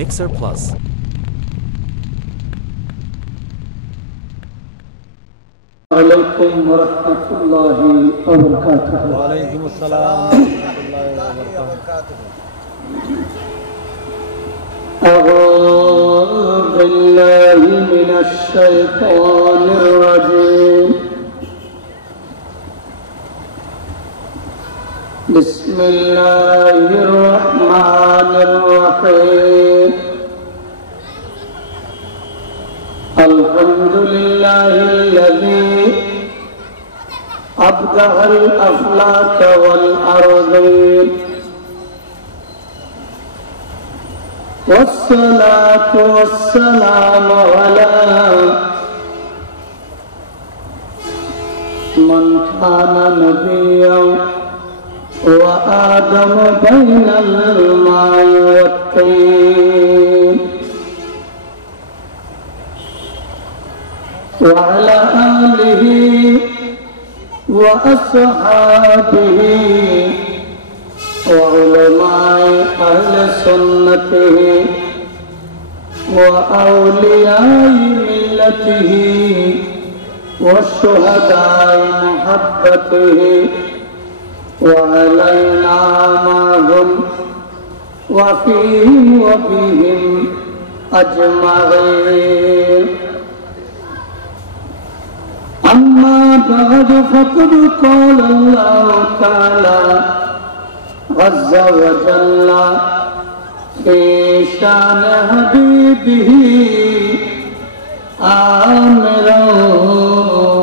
Mixer Plus. अलैकुम वरहमतुल्लाहि वबरकातुहू। वालेकुम अस्सलाम वरहमतुल्लाहि वबरकातुहू। अऊज़ु बिल्लाहि मिनश शैतानिर रजीम। बिस्मिल्लाहिर रहमानिर रहीम। अल्हम्दुलिल्लाहिल्लज़ी अब्दअल अफ़लाक वल अर्ज़ीन वस्सलातु वस्सलामु अला मन काना नबिय्यन व आदम बैनल माइ वत्तीन व अला आलिहि व अस्हाबिहि व उलमाए अहले सुन्नतिहि व औलियाए मिल्लतिहि व शुहदाए मुहब्बतिहि व अलैना माहुम व फीहिम व बिहिम अजमईन। अम्मा बाद फक़द क़ाल अल्लाहु तआला अज़्ज़ा व जल्ला फ़ी शान हबीबिही आमिरन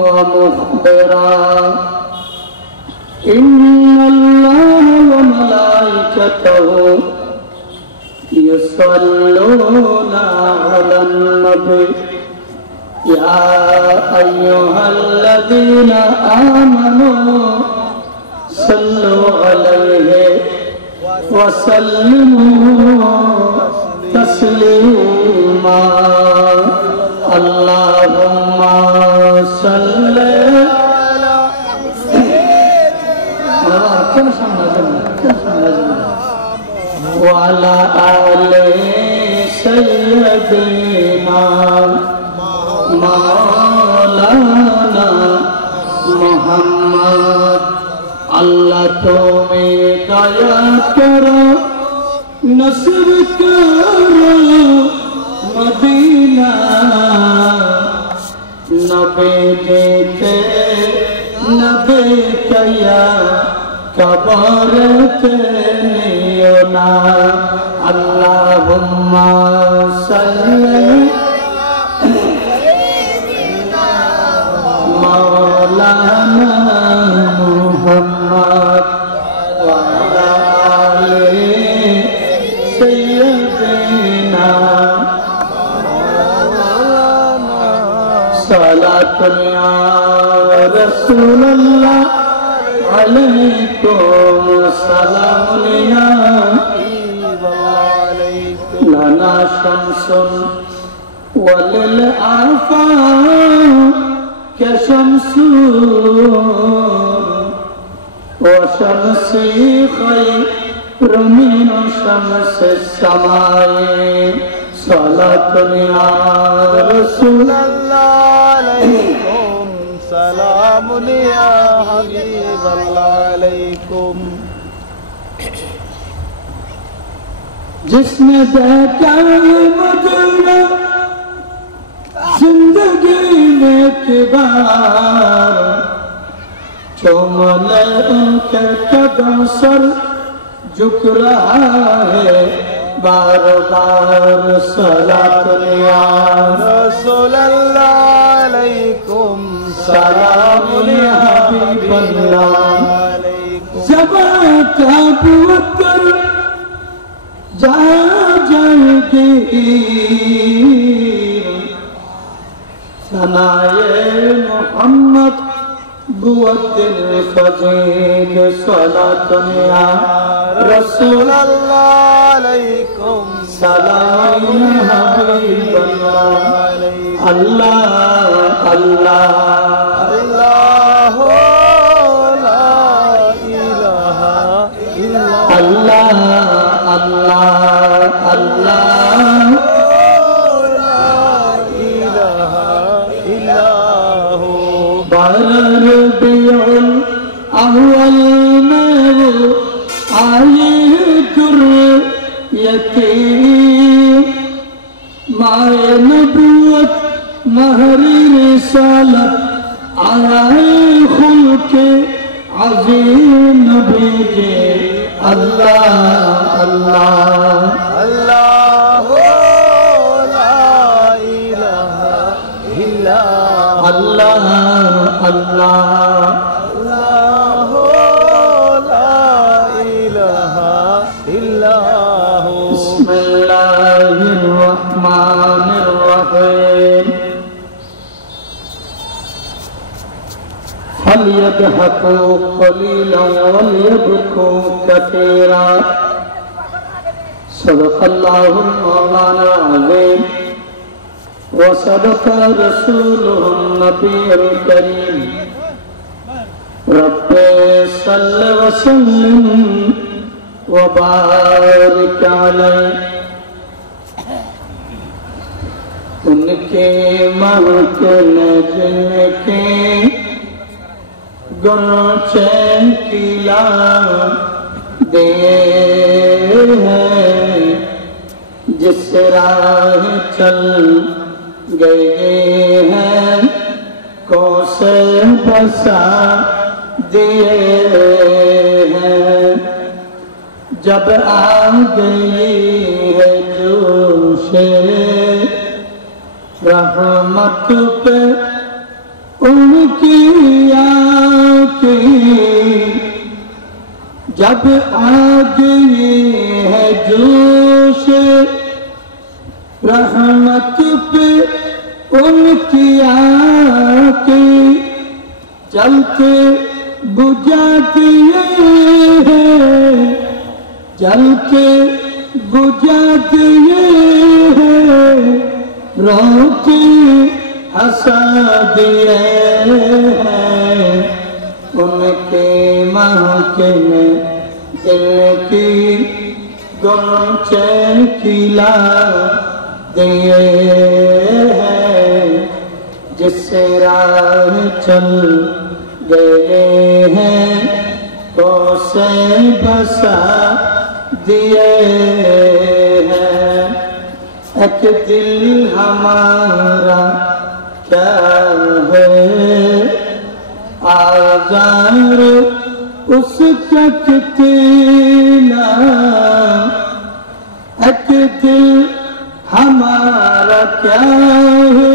व मुख़बिरन इन्नल्लाह व मलाइकतहु युसल्लूना अलन नबी या अय्युहल्लज़ीना आमनू सल्लु अलैहि व सल्लिमू तस्लीमा। अल्लाहुम्मा सल्लि अला व अला आलि सय्यदिना मौलाना मुहम्मद। अल्लाह तुम्हें दया करो नस्र करो मदीना नबी देते नबी कया कबर तेना। अल्लाहुम्मा सल्ली मौलाना मुहम्मद व अला आलि सय्यदिना सलातुन या रसूलल्लाह अलैकुम सलामुन या लना शम्सुन वलिल आफाक शम्सु व शम्सी खैरुम मिन शम्सि समाए। सलातुन या रसूलल्लाह अलैकुम सलामुन या हबीबल्लाह अलैकुम। जिसने देखा मदीना जिंदगी में किबार चुमले उनके कदम सर झुक रहा है बार बार। सलातुन या रसूलल्लाह अलैकुम सलामुन या हबीबल्लाह। ज़बां काबू कर जा जाएगी सनाए मोहम्मद बुअद्दिल फजील। सलातुन या रसूलल्लाह अलैकुम सलामुन या हबीबल्लाह। अल्लाह अल्लाह अल्लाह ला इलाहा इल्लल्लाह अल्लाह अल्लाह यतीम माए नबूवत महर रिसालत आया खुल्के अज़ीम भेजे अल्लाह अल्लाह अल्लाह ला इलाहा इल्ला अल्लाह अल्लाह अल्लाह ला इलाहा इल्ला बिस्मिल्लाहिर्रहमानिर्रहीम फलयदहकू क़लीलन वलयबकू कसीरा सदक़ल्लाहुल मौलाना अज़ीम व सदक़ रसूलुहुन नबियुल करीम रब्बे सल्लि व सल्लिम व बारिक अलैहि उनके महकने जिनके गुलचे खिला दिए हैं जिस राह चल गए हैं कोसे बसा दिए हैं जब आ गई है जोशे रहमत पे उनकी आँखें जब आ गई है जोश रहमत पे उनकी आँखें जलते बुझा दिए हैं जल के बुझा दिए हैं रोते हंसा दिए हैं उनके महकने दिल की गुलचे खिला दिए हैं जिस राह चल गए हैं कोसे बसा दिए हैं एक दिल हमारा क्या है आज़ार उसका कितना एक दिल हमारा क्या है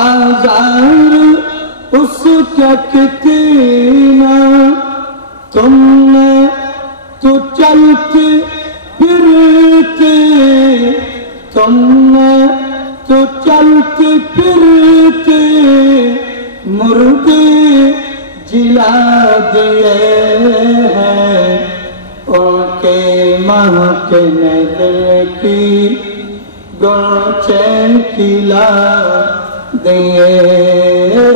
आज़ार उसका कितना तुमने तो चलते फिरते तुमने तो चलते फिरते मुर्दे जिला दिए हैं उनके महकने दिल की गुलचे खिला दिए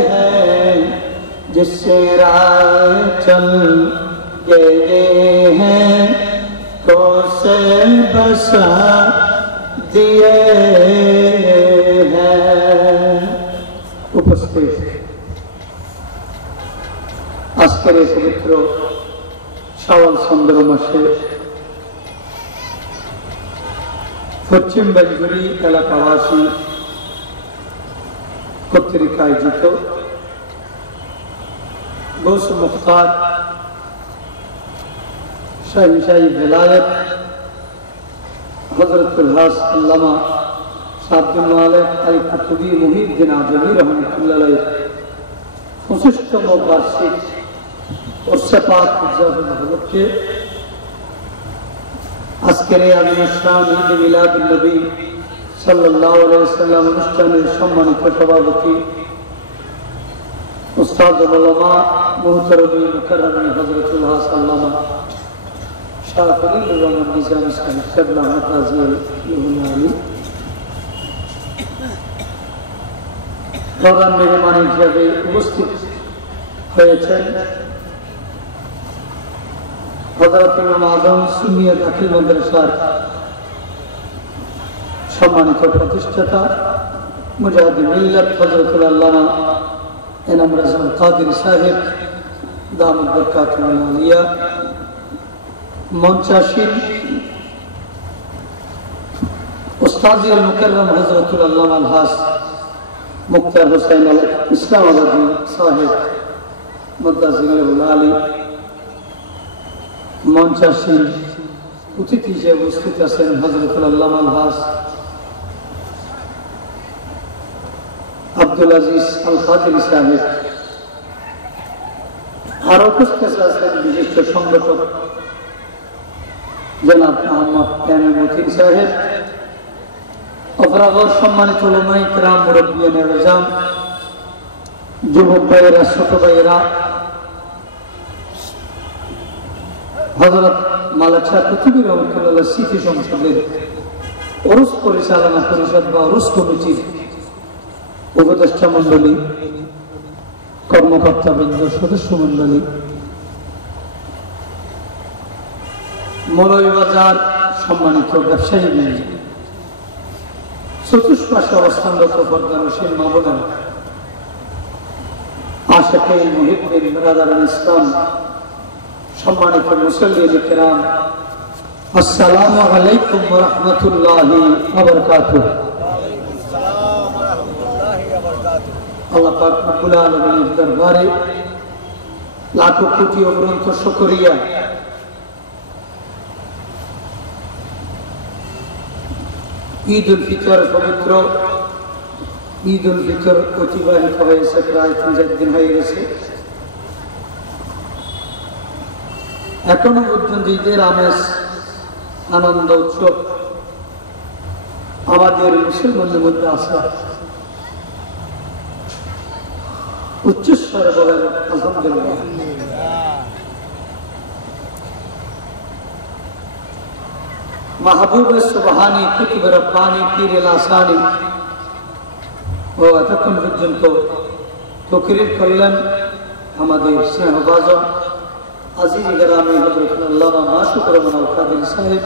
हैं जिस राह चल गए हैं कोसे बसा दिए हैं उपस्थित আজকের এই পবিত্র শাওয়াল চন্দ্র মাসে পশ্চিম বেলগুড়ি এলাকাবাসী কর্তৃক আয়োজিত গৌস মুখতার শাহী বেলায়েত হযরতুল হাস আল্লামা সাদ্দুল মালিক আল কুতুবী মুহিউদ্দিন আজমি রাহমাতুল্লাহ আলাইহি 25তম বার্ষিক উরসে পাক উদযাপন উপলক্ষে আজকের এই অনুষ্ঠান ঈদ মিলাদুন নবী সাল্লাল্লাহু আলাইহি ওয়াসাল্লাম অনুষ্ঠানের সম্মানিত সভাপতি উস্তাদ উলামা মুহতারামি মুকাররমিন হযরতুল হাস আল্লামা শাহ ফরিদুর রহমান নিজামী সাহেব কেবলা মুতাজিল ইহুনালি প্রধান মেহমান হিসেবে উপস্থিত হয়েছেন হযরত ইমাম আযম সুন্নিয়া দাখিল মাদ্রাসার সম্মানিত প্রতিষ্ঠাতা মুজাহিদ মিল্লাত হযরতুল আল্লামা এনাম রাজুল কাদের সাহেব দামাত বরকাতুল আলিয়া মঞ্চাসীন उस्ताद मुकर्रम हजरतुल अल्लामा अलहाज मुख्तार हुसैन इस्लामाबादी साहेब मद्दाजिल आली मंचासीन अतिथि हिসেবে উপস্থিত আছেন হযরতুল আল্লামা আলহাজ আব্দুল আজিজ আল কাদেরী সাহেব আর উপস্থিত আছেন বিশিষ্ট সংগঠক জনাব মোহাম্মদ এনাম মতিন সাহেব অপরাগর সম্মানিত উলামায়ে কিরাম মুরব্বিয়ানে আযম যুবক ভাইয়েরা ছোট ভাইয়েরা হযরত মালিক শাহ কুতুবী রহমাতুল্লাহ স্মৃতি সংসদের ওরস পরিচালনা পরিষদ বা ওরস কমিটির উপদেষ্টা মন্ডলী কর্মকর্তাবৃন্দ সদস্য মন্ডলী মৌলভীবাজার সম্মানিত ব্যবসায়ী বৃন্দ চতুষ্পাশে অবস্থানরত পর্দানশীল মা বোনেরা আশিকায়ে মুহিব্বিন বিরাদারান ইসলাম সম্মানিত মুসল্লিয়ান কিরাম আসসালামু আলাইকুম ওয়া রাহমাতুল্লাহি ওয়া বারাকাতুহু। আল্লাহ পাক রব্বুল আলামিনের দরবারে লাখো কোটি অগণিত শুকরিয়া। ঈদ উল ফিতর পবিত্র ঈদ উল ফিতর অতিবাহিত হয়েছে প্রায় 3-4 দিন হয়ে গেছে। এখনো পর্যন্ত ঈদের আমেজ আনন্দ উৎসব আমাদের মুসলমানদের মধ্যে আছে। উচ্চস্বরে বলেন আলহামদুলিল্লাহ। মাহবুব সুবহানী কুতুব রব্বানী পীর আসানি ও এতক্ষণ পর্যন্ত তকরীর করলেন আমাদের স্নেহভাজন আজিজ গ্রামে হযরত আল্লামা মাশুকুর রহমান আল কাদেরী সাহেব।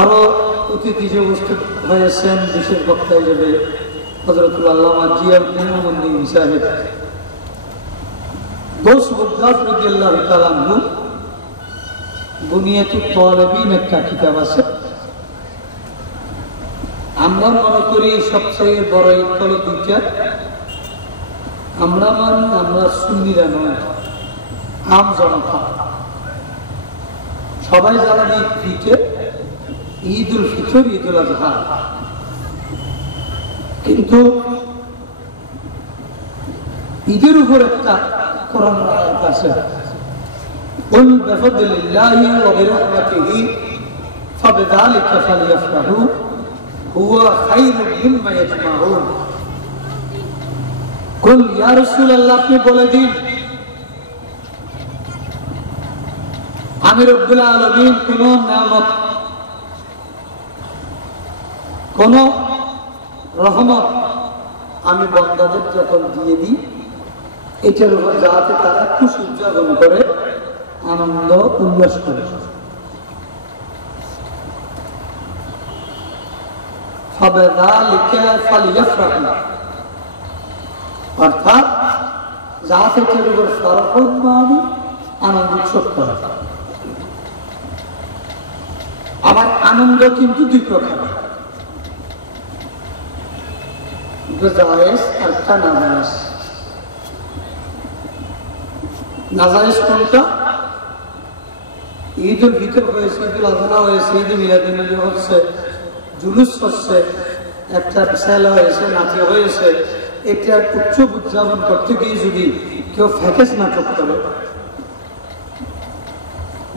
আরো অতিথি হিসেবে উপস্থিত হয়েছেন বিশেষ বক্তা হিসেবে হযরত আল্লামা জিয়াউল ইমামউদ্দিন সাহেব। গৌস বুগদাদ রাদিয়াল্লাহু তাআলা আনহু বুনিয়াতুত তালিবিন একটা কিতাব আছে। আমরা মনে করি সবচেয়ে বড় ঈদ হলো দুইটা। আমরা সুন্নিরা নয়, আম জনতা সবাই জানেন ঈদকে ঈদ উল ফিতর, ঈদ উল আযহা। কিন্তু ঈদের উপর একটা কোরআন আয়াত আছে, কুল বিফদলিল্লাহি ওয়া বিরহমাতিহি ফাবিযালিকা ফালইফরাহু হুয়া খায়রুম মিম্মা ইয়াজমাউন। কুল ইয়া রাসূলুল্লাহ, আপনি বলে দিন আমি রব্বুল আলামিন কোন নিয়ামত কোন রহমত আমি বান্দাদের যখন দিয়ে দিই এটার উপর যাতে তারা খুশি উদযাপন করে, আনন্দ উল্লাস করে। ফাবিযালিকা ফালইফরাহু, অর্থাৎ যাতে এটার উপর ফরমান মানে আনন্দ উৎসব করে। আবার আনন্দ কিন্তু দুই প্রকার, জায়েজ আর নাজায়েজ। নাজায়েজ কোনটা? ঈদ উল ফিতর হয়েছে, ঈদ উল আযহা হয়েছে, ঈদ মিলাদুন নবী হচ্ছে, জুলুস হচ্ছে, একটা বিশাল হয়েছে, নাচে হয়েছে, এটা উৎসব উদযাপন করতে গিয়ে যদি কেউ ফ্যাকেস নাটক করে,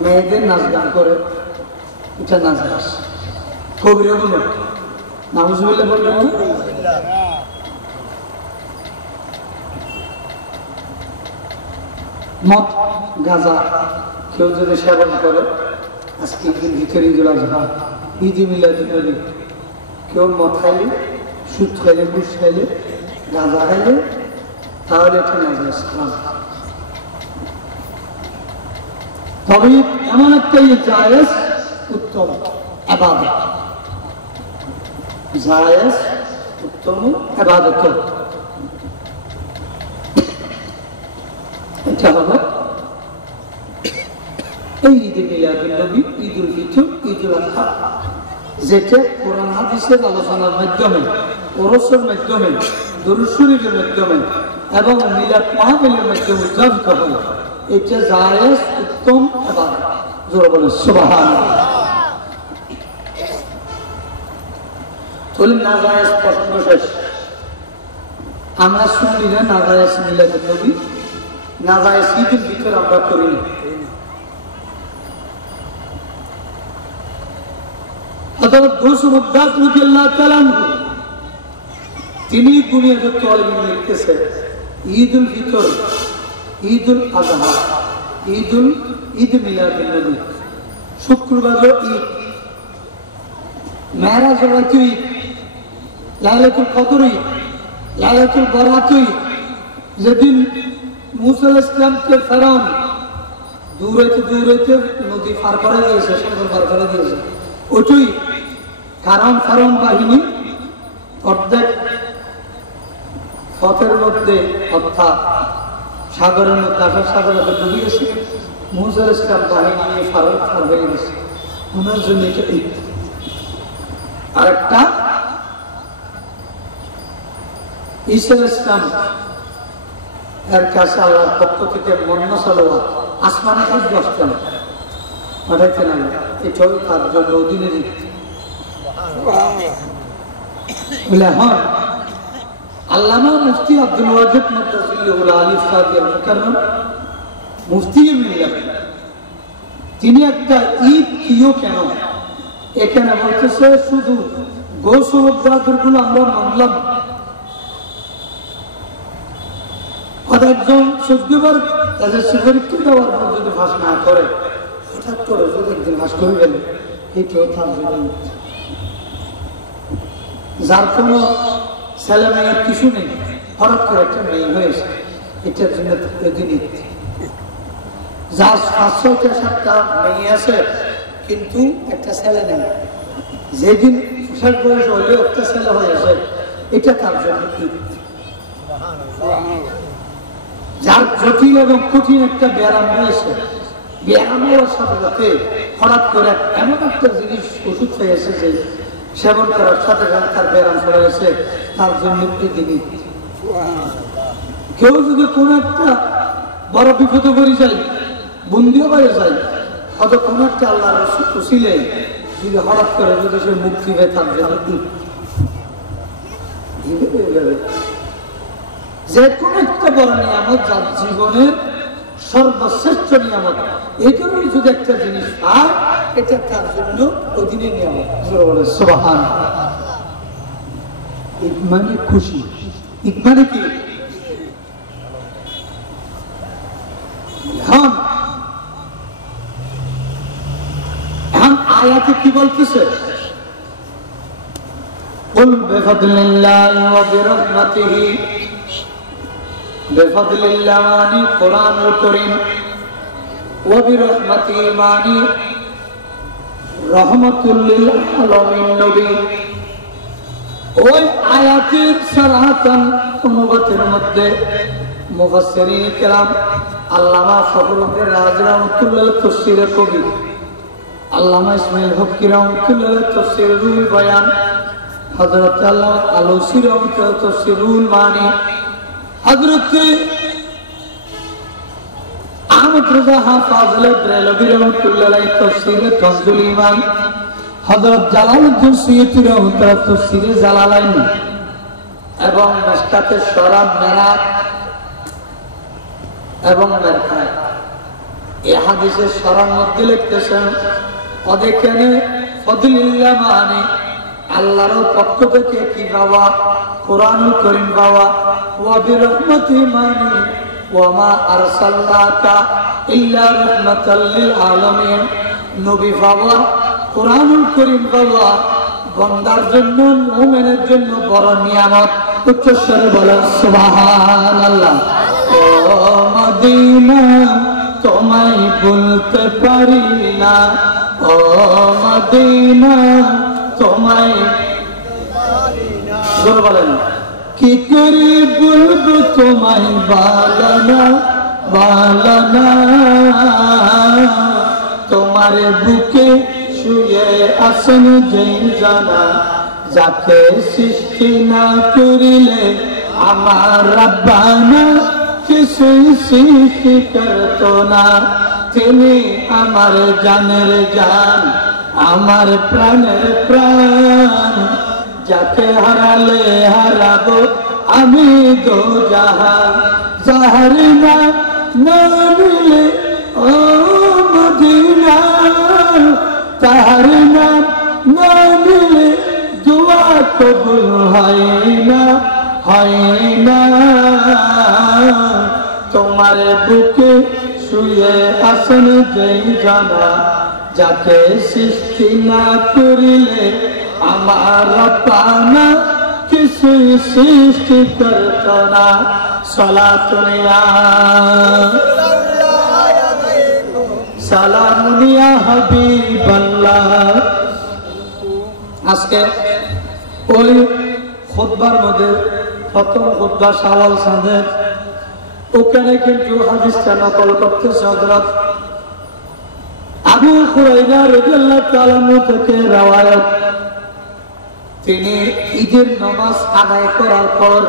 মেয়েদের নাচ গান করে, এটা নাজায়েজ। কবিরা বলুন নাউজুবিল্লাহ বললেন। মদ গাঁজা কেউ যদি সেবন করে, আজকে ঈদের ভিতরে ঈদ উল আযহা, ঈদ মিলাদুন নবী, কেউ মদ খাইলে, সুদ খাইলে, ঘুষ খাইলে, গাঁজা খাইলে, তাহলে এটা নাজায়েজ হারাম। তবে এমন একটা জায়েজ উত্তম ইবাদত, জায়েজ উত্তম ইবাদত। এটা হলো এই ঈদে মিলাদুন নবী, ঈদ উল ফিতর, ঈদ উল আযহা। যেটা কোরআন হাদিসের আলোচনার মাধ্যমে, ওরসের মাধ্যমে, দুরূদ শরীফের মাধ্যমে এবং মিলাদ মাহফিলের মাধ্যমে উদযাপিত হয়, এটা জায়েজ উত্তম ইবাদত। জোরে বলেন সুবহানাল্লাহ। তাহলে নাজায়েজ প্রশ্ন শেষ। আমরা সুন্নিরা নাজায়েজ মিলাদুন নবী, নাজায়েজ ঈদের ভিতর আমরা করি না। হযরত গৌসুল মুগদাদ রাদিয়াল্লাহু তাআলা তিনি বুনিয়াদুত তালিবিন লিখতেছে, ঈদুল ফিতর, ঈদুল আযহা, ঈদ মিলাদুন নবী, শুক্রবার ঈদ, মেরাজ রাত ঈদ, লাইলাতুল কদর ঈদ, লাইলাতুল বরাত ঈদ। যেদিন মূসা আলাইহিস সালামকে ফেরাউন দূরেতে নদী পার করে দিয়েছে, সাগর পার করে দিয়েছে, ওইটাই কারণ ফেরাউন বাহিনী অর্ধেক পথের মধ্যে অর্থাৎ সাগরের মধ্যে আসার সাগরে ডুবে গেছে, মূসা আলাইহিস সালাম বাহিনী নিয়ে পার হয়ে গেছে, ওনার জন্য এটা ঈদ। আরেকটা ঈসা আলাইহিস সালাম এর কাছে আল্লাহর পক্ষ থেকে মন্না সালোয়া আসমানে আসতেন, পাঠাইতেন আল্লাহ, এটাও তার জন্য অধীনে ঈদ। হ্যাঁ, আল্লামা মুফতি আব্দুল ওয়াজিদ মুতাসিল্লিহুল আলিফ সাদিয়াল মুকাররম মুফতি মিল্লাত, তিনি একটা ঈদ কিও কেন এখানে বলতেছে, শুধু গৌসুল মুগদাদুরগুলো আমরা মানলাম, একজন 14 বার তাদের পরীক্ষা দেওয়ার পর যদি ভাস না করে, হঠাৎ করে যদি একদিন ভাস করে গেলে, এইটাও তার জন্য। যার কোনো ছেলে মেয়ের কিছু নেই, হঠাৎ করে একটা মেয়ে হয়েছে, এটার জন্য এদিন ঈদ। যার 5-6-7টা মেয়ে আছে কিন্তু একটা ছেলে নেই, যেদিন 60 বয়স হলেও একটা ছেলে হয়েছে, এটা তার জন্য ঈদ। যার জটিল এবং কঠিন একটা ব্যায়াম রয়েছে, ব্যায়ামের সাথে সাথে হঠাৎ করে এমন একটা জিনিস ওষুধ পেয়েছে যে সেবন করার সাথে সাথে তার ব্যায়াম চলে গেছে, তার জন্য দিনই। কেউ যদি কোনো একটা বড় বিপদে পড়ে যায়, বন্দিও হয়ে যায়, অত কোনো একটা আল্লাহর উসিলে যদি হঠাৎ করে যদি সে মুক্তি হয়, তার জন্য যে কোন একটা বড় নিয়ামত, যার জীবনের সর্বশ্রেষ্ঠ নিয়ামত, এই কারণে যদি একটা জিনিস পায়, এটা তার জন্য অধীনে নিয়ামত। সুবহানাল্লাহ। ঈদ মানে খুশি, ঈদ মানে কি? এখন আয়াতে কি বলতেছে? কুল বিফাদলিল্লাহি ওয়া বিরহমাতিহি, বিফাদলিল্লাহ মানে কোরআনুল কারীম, ওয়া বিরহমাতিহি মানে রাহমাতুল লিল আলামিন নবী। ওই আয়াতের সারাহাতান অনুবাদের মধ্যে মুফাসসিরিন কিরাম আল্লামা ফখরুদ্দিন রাজি রাহমাতুল্লাহ তাফসীরে কবি, আল্লামা ইসমাইল হক রাহমাতুল্লাহ তাফসীরুল বায়ান, হযরত আল্লামা আলুসি রাহমাতুল্লাহ তাফসীরুল মানি, হযরত আহমদ রাজা হাফিজ বেরেলভী রাহমাতুল্লাহ আলাইহি তাফসীরে কানজুল ঈমান, হযরত জালালউদ্দিন সুয়ুতী রাহমাতুল্লাহ তাফসীরে জালালাইন এবং মিশকাতে শরাব মেরাত এবং মেরকাত। এই হাদিসের শরার মধ্যে লিখতেছেন, ওদেখানে ফদলিল্লাহ মানে আল্লাহর পক্ষ থেকে কি পাওয়া, কোরআনুল কারীম পাওয়া, ওয়া বিরহমাতি মানে ওয়া মা আরসালনাকা ইল্লা রাহমাতাল লিল আলামিন, নবী পাওয়া, কোরআনুল কারীম পাওয়া বান্দার জন্য, মুমিনের জন্য বড় নিয়ামত। উচ্চস্বরে বলেন সুবহানাল্লাহ। ও মদিনা তোমায় ভুলতে পারি না, ও মদিনা তোমায় বলেন কি করে বলবো তোমায় বালানা বালানা, তোমার বুকে শুয়ে আসেন যেই জানা যাকে সৃষ্টি না করিলে আমার রব্বানা কিছুই সৃষ্টি করত না। তিনি আমার জানের জান, আমার প্রাণের প্রাণ, যাকে হারালে হারাবো আমি দো জাহান। যাহার নাম না নিলে ও মদিনা, তাহার নাম না নিলে দুয়া কবুল হয় না, হয় না। তোমার বুকে শুয়ে আসেন যেই জানা যাকে সৃষ্টি না করিলে আমার রব্বানা কিছুই সৃষ্টি করত না। সালাতুন ইয়া সালামুন ইয়া হাবিবাল্লাহ। আজকে ওই খুতবার মধ্যে প্রথম খুতবা শাওয়াল সাদের ওখানে কিন্তু হাদিসটা নকল করতেছে হযরত আবু হুরায়রা রাদিয়াল্লাহু তাআলা আনহু থেকে রওয়ায়াত। তিনি ঈদের নামাজ আদায় করার পর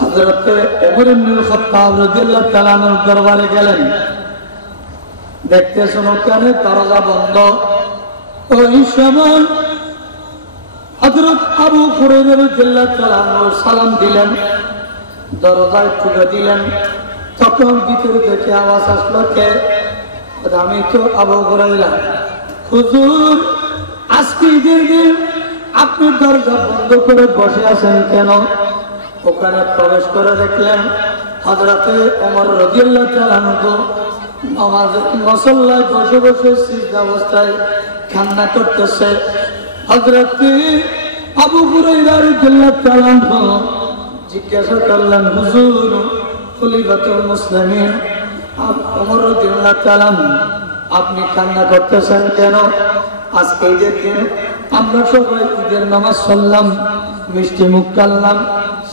হযরত ওমর ইবনুল খাত্তাব রাদিয়াল্লাহু তাআলা আনহুর দরবারে গেলেন। দেখতেছেন ওখানে দরজা বন্ধ। ওই সময় হযরত আবু হুরায়রা রাদিয়াল্লাহু তাআলা আনহু সালাম দিলেন, দরজায় ঠুকে দিলেন। তখন ভিতর থেকে আওয়াজ আসলো, কে? আমি তো আবু হুরায়রা। হুজুর, আজকে ঈদের দিন আপনি দরজা বন্ধ করে বসে আছেন কেন? ওখানে প্রবেশ করে দেখলেন হযরতে ওমর রাদিয়াল্লাহু তাআলা আনহু মুসল্লায় বসে বসে সিজদা অবস্থায় কান্না করতেছে। হযরতে আবু হুরায়রা রাদিয়াল্লাহু তাআলা আনহু জিজ্ঞাসা করলেন, হুজুর, খলিফাতুল মুসলিমিন ওমর রাদিয়াল্লাহু তাআলা আপনি কান্না করতেছেন কেন? আজকে ঈদের দিন আমরা সবাই ঈদের নামাজ পড়লাম, মিষ্টি মুখ কাটলাম।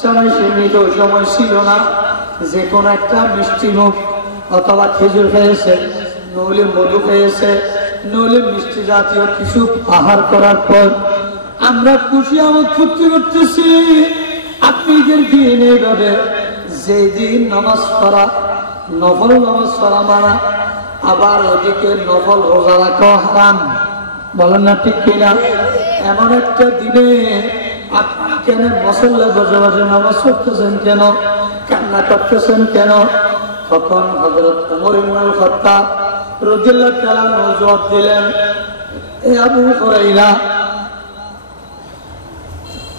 সময় সীমিত সময় ছিল না, যে কোনো একটা মিষ্টি মুখ অথবা খেজুর খেয়েছে, নইলে মধু খেয়েছে, নইলে মিষ্টি জাতীয় কিছু আহার করার পর আমরা খুশি আমোদ ফুর্তি করতেছি। আপনি ঈদের দিন এইভাবে যে দিন নামাজ পড়া, নফল নামাজ পড়া মানা, আবার ওদিকে নফল রোজা রাখা হারাম, বলেন না ঠিক কিনা? এমন একটা দিনে আপনি কেন মুসল্লায় বসে বসে নামাজ পড়তেছেন কেন? কান্না করতেছেন কেন? তখন হযরত ওমর ইবনুল খাত্তাব রাদিয়াল্লাহু তাআলা আনহু জবাব দিলেন, এ আবু হুরায়রা,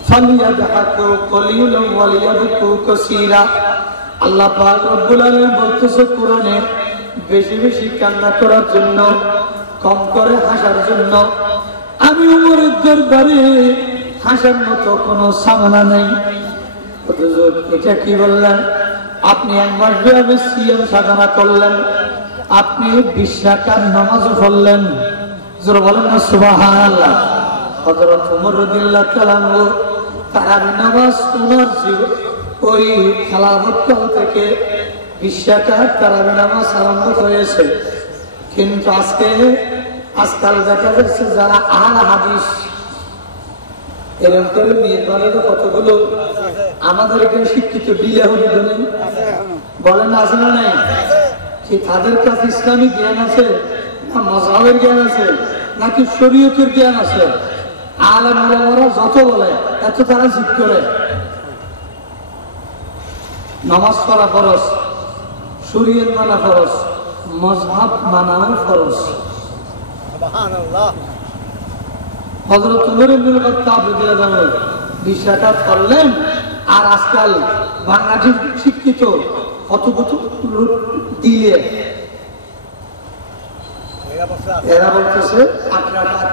ফালিয়াদহাকু কলিলান ওয়ালিয়াবকু কাসীরা। আল্লাহ পাক রব্বুল আলামিন বলতেছে কোরআনে, বেশি বেশি কান্না করার জন্য, কম করে হাসার জন্য। আমি ওমরের দরবারে হাসার মতো কোনো সামনা নেই। এটা কি বললেন? আপনি এক মাস ব্যাপী সিয়াম সাধনা করলেন, আপনি 20 রাকাত নামাজও পড়লেন। জোরে বলেন না সুবহানাল্লাহ। হযরত ওমর রাদিয়াল্লাহু তাআলা আনহু তারাবি নামাজ ওনার জীবন ওই খেলাফত কাল থেকে 20 রাকাত তারাবি নামাজ আরম্ভ হয়েছে। কিন্তু আজকাল দেখা যাচ্ছে যারা আহলে হাদিস এরকম করে নিয়ে বানানো কতগুলো আমাদের এখানে শিক্ষিত বিলেহরি বলেন, বলেন না, আছে না নাই? কি তাদের কাছে ইসলামিক জ্ঞান আছে, না মাযহাবের জ্ঞান আছে, নাকি শরীয়তের জ্ঞান আছে? আলেম ওলামারা যত বলে এত তারা জিদ করে। নামাজ পড়া ফরজ, শরীয়ত মানা ফরজ, মাযহাব মানাও ফরজ। সুবহানাল্লাহ। হযরত ওমর ইবনুল খাত্তাব রাদিয়াল্লাহু আনহু 20 রাকাত পড়লেন। আর আজকাল বাংলাদেশ শিক্ষিত কত কত দিয়ে এরা বলতেছে 8 রাকাত।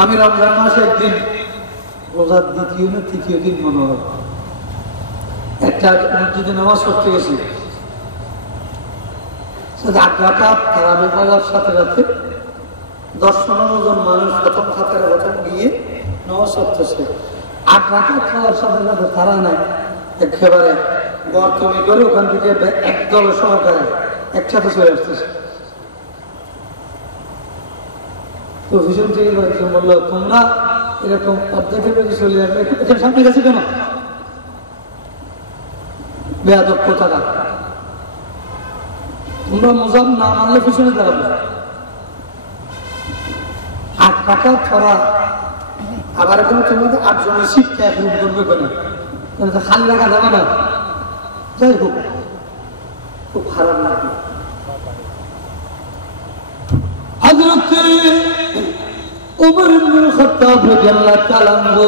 আমি রমজান মাসে একদিন রোজার দ্বিতীয় না তৃতীয় দিন মনে হয় একটা মসজিদে নামাজ পড়তে গেছি। 8 রাকাত তারাবি পড়ার সাথে সাথে 10-15 জন মানুষ প্রথম খাতারে প্রথম গিয়ে নামাজ পড়তেছে। 8 রাকাত খাওয়ার সাথে সাথে তারা নাই, একেবারে গর্তমি করে ওখান থেকে একদল সহকারে একসাথে চলে আসতেছে। তো ভীষণ থেকে একজন বললো, তোমরা এরকম অর্ধেকের মধ্যে চলে যাবে, এটা সামনে গেছে কেন? বেয়াদব কোথাকার, তোমরা মোজাম না মানলে পিছনে দাঁড়াবে। 8 টাকা ছড়া, আবার এখানে তোমাদের 8 জনের শিক্ষা এখন করবে কেন? খালি রাখা যাবে না। যাই হোক, খুব খারাপ লাগে। হযরত ওমর ইবনে খাত্তাব রাদিয়াল্লাহু তাআলা আনহু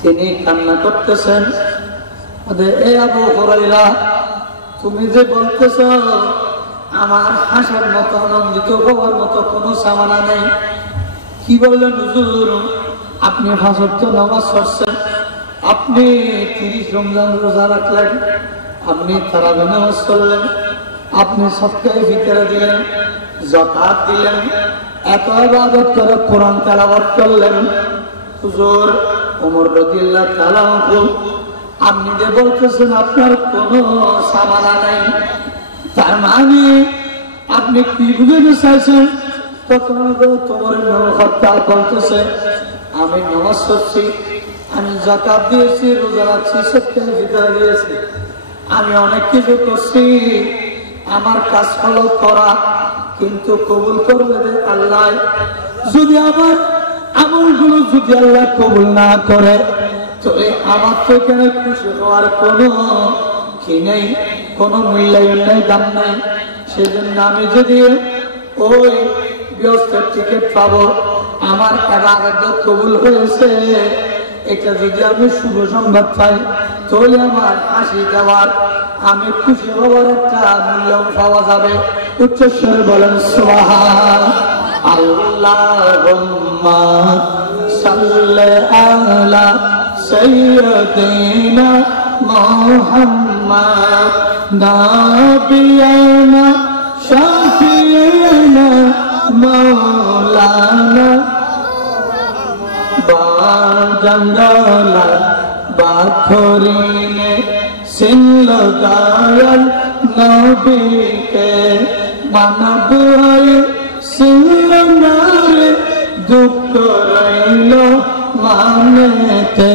তিনি কান্না করতেছেন। এ আবু হুরায়রা, তুমি যে বলতেছ আমার হাসার মতো আনন্দিত হওয়ার মতো কোনো সামানা নেই, কি বললেন হুজুর? আপনি 5 ওয়াক্ত নামাজ পড়ছেন, আপনি 30 রমজান রোজা রাখলেন, আপনি তারাবি নামাজ পড়লেন, আপনি সবটাই ভিতরে দিলেন, যাকাত দিলেন, এত ইবাদত করে কোরআন তেলাওয়াত করলেন। হুজুর ওমর রাদিয়াল্লাহু তাআলা আনহু, আপনি যে বলতেছেন আপনার কোনো সামানা নাই, তার মানে আপনি কি বুঝাতে চাইছেন? তখন তোমার হত্যা বলতেছে, আমি নামাজ পড়ছি, আমি যাকাত দিয়েছি, রোজা রাখছি, সবটাই ভিতরে দিয়েছি, আমি অনেক কিছু করছি, আমার কাজ হলো করা, কিন্তু কবুল করবে আল্লাহ। যদি আমার আমলগুলো যদি আল্লাহ কবুল না করে, তবে আমার তো এখানে খুশি হওয়ার কোনো কি নেই, কোনো মূল্যায়ন নেই, দাম নেই। সেজন্য আমি যদি ওই ব্যস্তের টিকিট পাবো, আমার ইবাদত কবুল হয়েছে, এটা যদি আমি শুভ সংবাদ পাই, তাহলে আমার হাসি দেওয়ার, আমি খুশি হওয়ার একটা মূল্য পাওয়া যাবে। উচ্চস্বরে বলেন সুবহান আল্লাহুম্মা সাল্লি আলা সাইয়্যিদিনা মুহাম্মাদ নাবিয়ানা শাফিয়ানা মাওলানা জঙ্গলা বাখরিনে সিল গায়ল নবীকে মানব সিল নারে দুঃখ রইল মানেতে।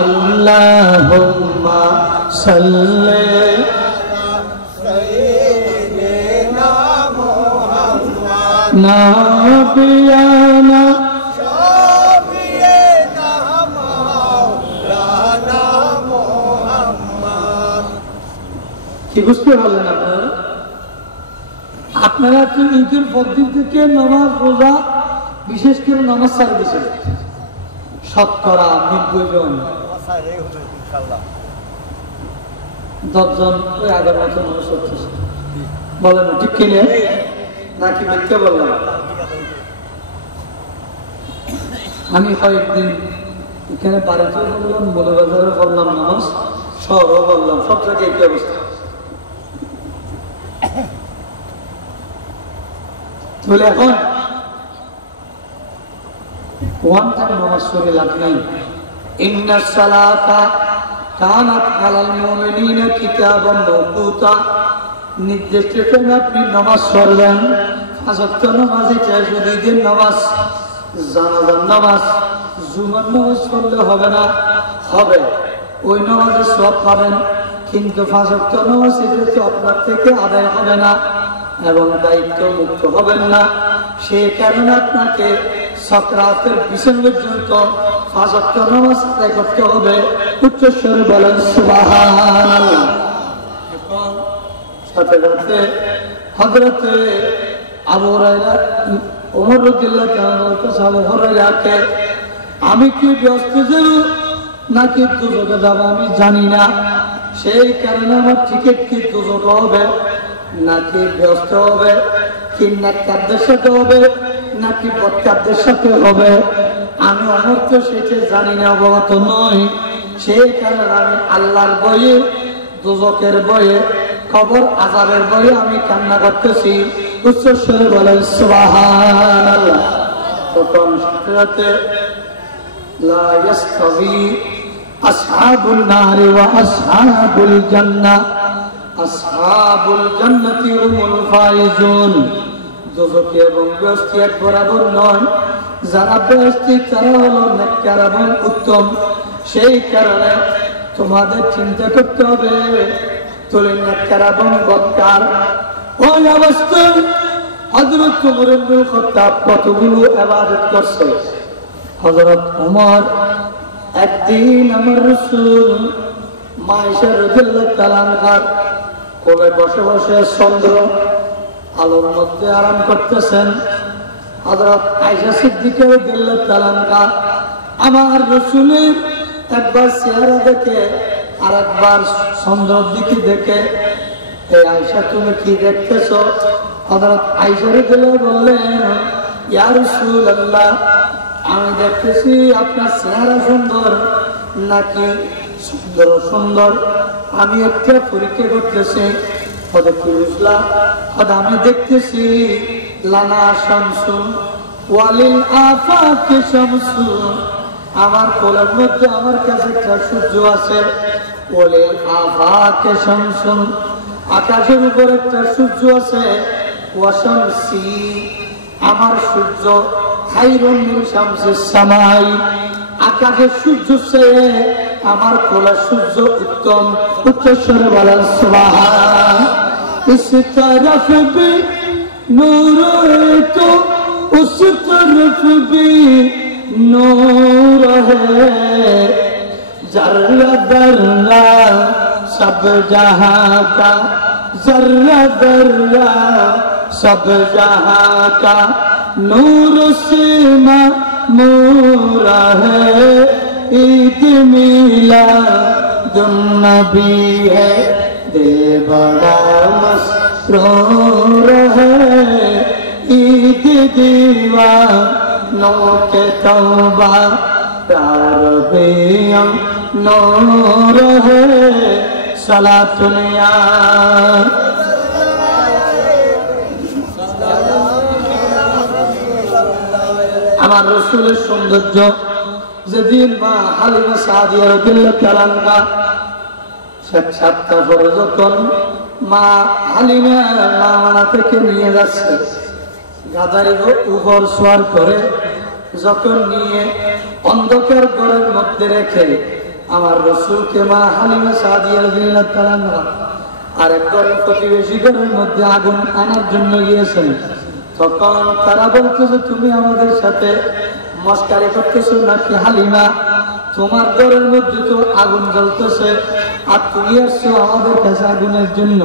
আল্লাহুম্মা সাল্লি সাইয়্যিদিনা মুহাম্মাদ নাবিয়ানা কি বুঝতে পারলেন আপনারা? আপনারা তো ঈদের পরদিন থেকে নামাজ রোজা, বিশেষ করে নামাজ ছাড় দিয়েছেন শতকরা 90 জন, 10 জন ওই আগের মতো নামাজ পড়তেছে। বলেন ঠিক কিনে নাকি মিথ্যে বললাম? আমি কয়েকদিন এখানে বাড়িতে বললাম, বলে বাজারে বললাম নামাজ, শহরও বললাম, সব জায়গায় একই অবস্থা। তাহলে এখন ওয়ান টাইম নামাজ পড়ে লাভ নাই। ইন্নাস সালাতা কানাত আলাল মুমিনিনা কিতাবান মাওকুতা, নির্দিষ্ট টাইমে আপনি নামাজ পড়বেন। 5 ওয়াক্ত নামাজ, এটা যদি ঈদের নামাজ, জানাজার নামাজ, জুমার নামাজ পড়লে হবে না, হবে ওই নামাজের সওয়াব পাবেন, কিন্তু 5 ওয়াক্ত নামাজ এটা তো আপনার থেকে আদায় হবে না এবং দায়িত্ব মুক্ত হবেন না। সেই কারণে আপনাকে সাকরাতের বিছানা পর্যন্ত 5 ওয়াক্ত নামাজ আদায় করতে হবে। উচ্চস্বরে বলেন সুবহানাল্লাহ। সাথে সাথে হযরত আবু হুরায়রা, ওমর রাদিয়াল্লাহু তাআলা আবু হুরায়রাকে, আমি কি ব্যস্ত যাব নাকি দুজকে যাব আমি জানি না, সেই কারণে আমার টিকিট কি দুজকে হবে নাকি ব্যস্ত হবে, কি নেককারদের সাথে হবে নাকি বদকারদের সাথে হবে, আমি ওমর তো সেটা জানি না, অবগত নই। সেই কারণে আমি আল্লাহর ভয়ে, দুজকের ভয়ে, কবর আযাবের ভয়ে আমি কান্না করতেছি। উচ্চস্বরে বলেন সুবহানাল্লাহ। তখন সাথে লা ইস্তাবি আসহাবুন নারি ওয়া আসহাবুল জান্নাহ, আসহাবুল জান্নাতি হুমুল ফাইজুন। দোজখী এবং বেহেশতি এক বরাবর নয়, যারা বেহেশতি তারা হলো নেককার এবং উত্তম। সেই কারণে তোমাদের চিন্তা করতে হবে তুলে নেককার এবং বদকার। ওই অবস্থায় হযরত ওমর ইবনে খাত্তাব কতগুলো ইবাদত করছে। হযরত ওমর একদিন আমার রাসূল মা আয়েশা রাদিয়াল্লাহু তাআলা আনহার কোলে বসে বসে চন্দ্র আলোর মধ্যে আরাম করতেছেন। হযরত আয়েশা সিদ্দিকা রাদিয়াল্লাহু তাআলা আনহা আমার রাসূলের একবার চেহারা দেখে আর একবার চন্দ্রের দিকে দেখে, এই আয়েশা তুমি কি দেখতেছো? হযরত আয়েশা রাদিয়াল্লাহু বললেন, ইয়া রাসূলুল্লাহ, আমি দেখতেছি আপনার চেহারা সুন্দর নাকি সুন্দর সুন্দর, আমি একটা পরীক্ষা করতেছি। আমি দেখতেছি লানা শামসুন ওয়ালিল আফাকি শামসুন, আমার কোলের মধ্যে আমার কাছে একটা সূর্য আছে। ওয়ালিল আফাকি শামসুন, আকাশের উপর একটা সূর্য আছে। ওয়া শামসি, আমার সূর্য খায়রুন মিন শামসিস সামাই, আকাশের সূর্য চেয়ে আমার কোলের সূর্য উত্তম। উচ্চস্বরে বলেন সুবহান। इस तरफ भी नूर है तो उस तरफ भी नूर है, जर्रा दर्रा सब जहां का, जर्रा दर्रा सब जहां का नूर से मामूरा है। ईद मिलाद नबी है, दिल बड़ा मसरूर है। ईद दीवानों के तौबा तारबियम नूर है। सलातुन या আমার রাসূলের সৌন্দর্য যেদিন মা হালিমা সাদিয়া রাদিয়াল্লাহু তাআলা আনহা 7টা পরে যখন মা হালিমা মাওনা থেকে নিয়ে যাচ্ছে, গাধার উপর সওয়ার করে যখন নিয়ে অন্ধকার ঘরের মধ্যে রেখে আমার রাসূলকে মা হালিমা সাদিয়া রাদিয়াল্লাহু তাআলা আনহা আরেক ঘরের প্রতিবেশী ঘরের মধ্যে আগুন আনার জন্য গিয়েছেন। তখন তারা বলতেছে, তুমি আমাদের সাথে মস্কারি করতেছো নাকি হালিমা? তোমার ঘরের মধ্যে তো আগুন জ্বলতেছে আর তুমি আসছো আমাদের কাছে আগুনের জন্য।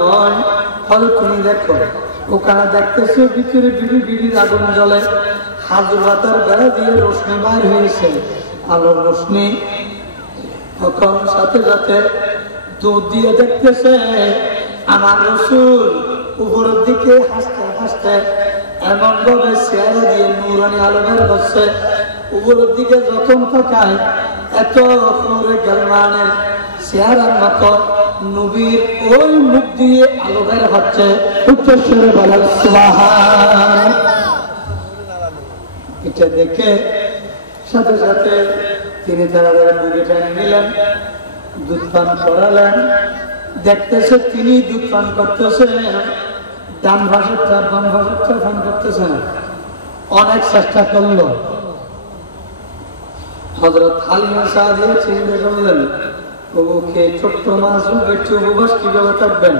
নয়, ফলে তুমি দেখো ওখানে দেখতেছো ভিতরে বিড়ি বিড়ির আগুন জ্বলে, হাজুর রাতার বেড়া দিয়ে রোশনি বার হয়েছে, আলোর রোশনি। তখন সাথে সাথে দুধ দিয়ে দেখতেছে আমার রাসূল উপরের দিকে হাসতে হাসতে এমন ভাবে চেহারা দিয়ে নূরানি আলো বের হচ্ছে। উপরের দিকে যখন তাকায় এত নূরে গালমানের চেহারার মতো নবীর ওই মুখ দিয়ে আলো বের হচ্ছে। উচ্চস্বরে বলেন সুবহান। এটা দেখে সাথে সাথে তিনি তারা বুকে টেনে নিলেন, দুধ পান করালেন। দেখতেছে তিনি দুধ পান করতেছে, ডান ভাষাটা বাম ভাষাটা পান করতেছে না। অনেক চেষ্টা করলো। হযরত হালিমা সাদিয়া চিন্তা করলেন, ওকে ছোট্ট মাছ একটু উপবাস কিভাবে থাকবেন?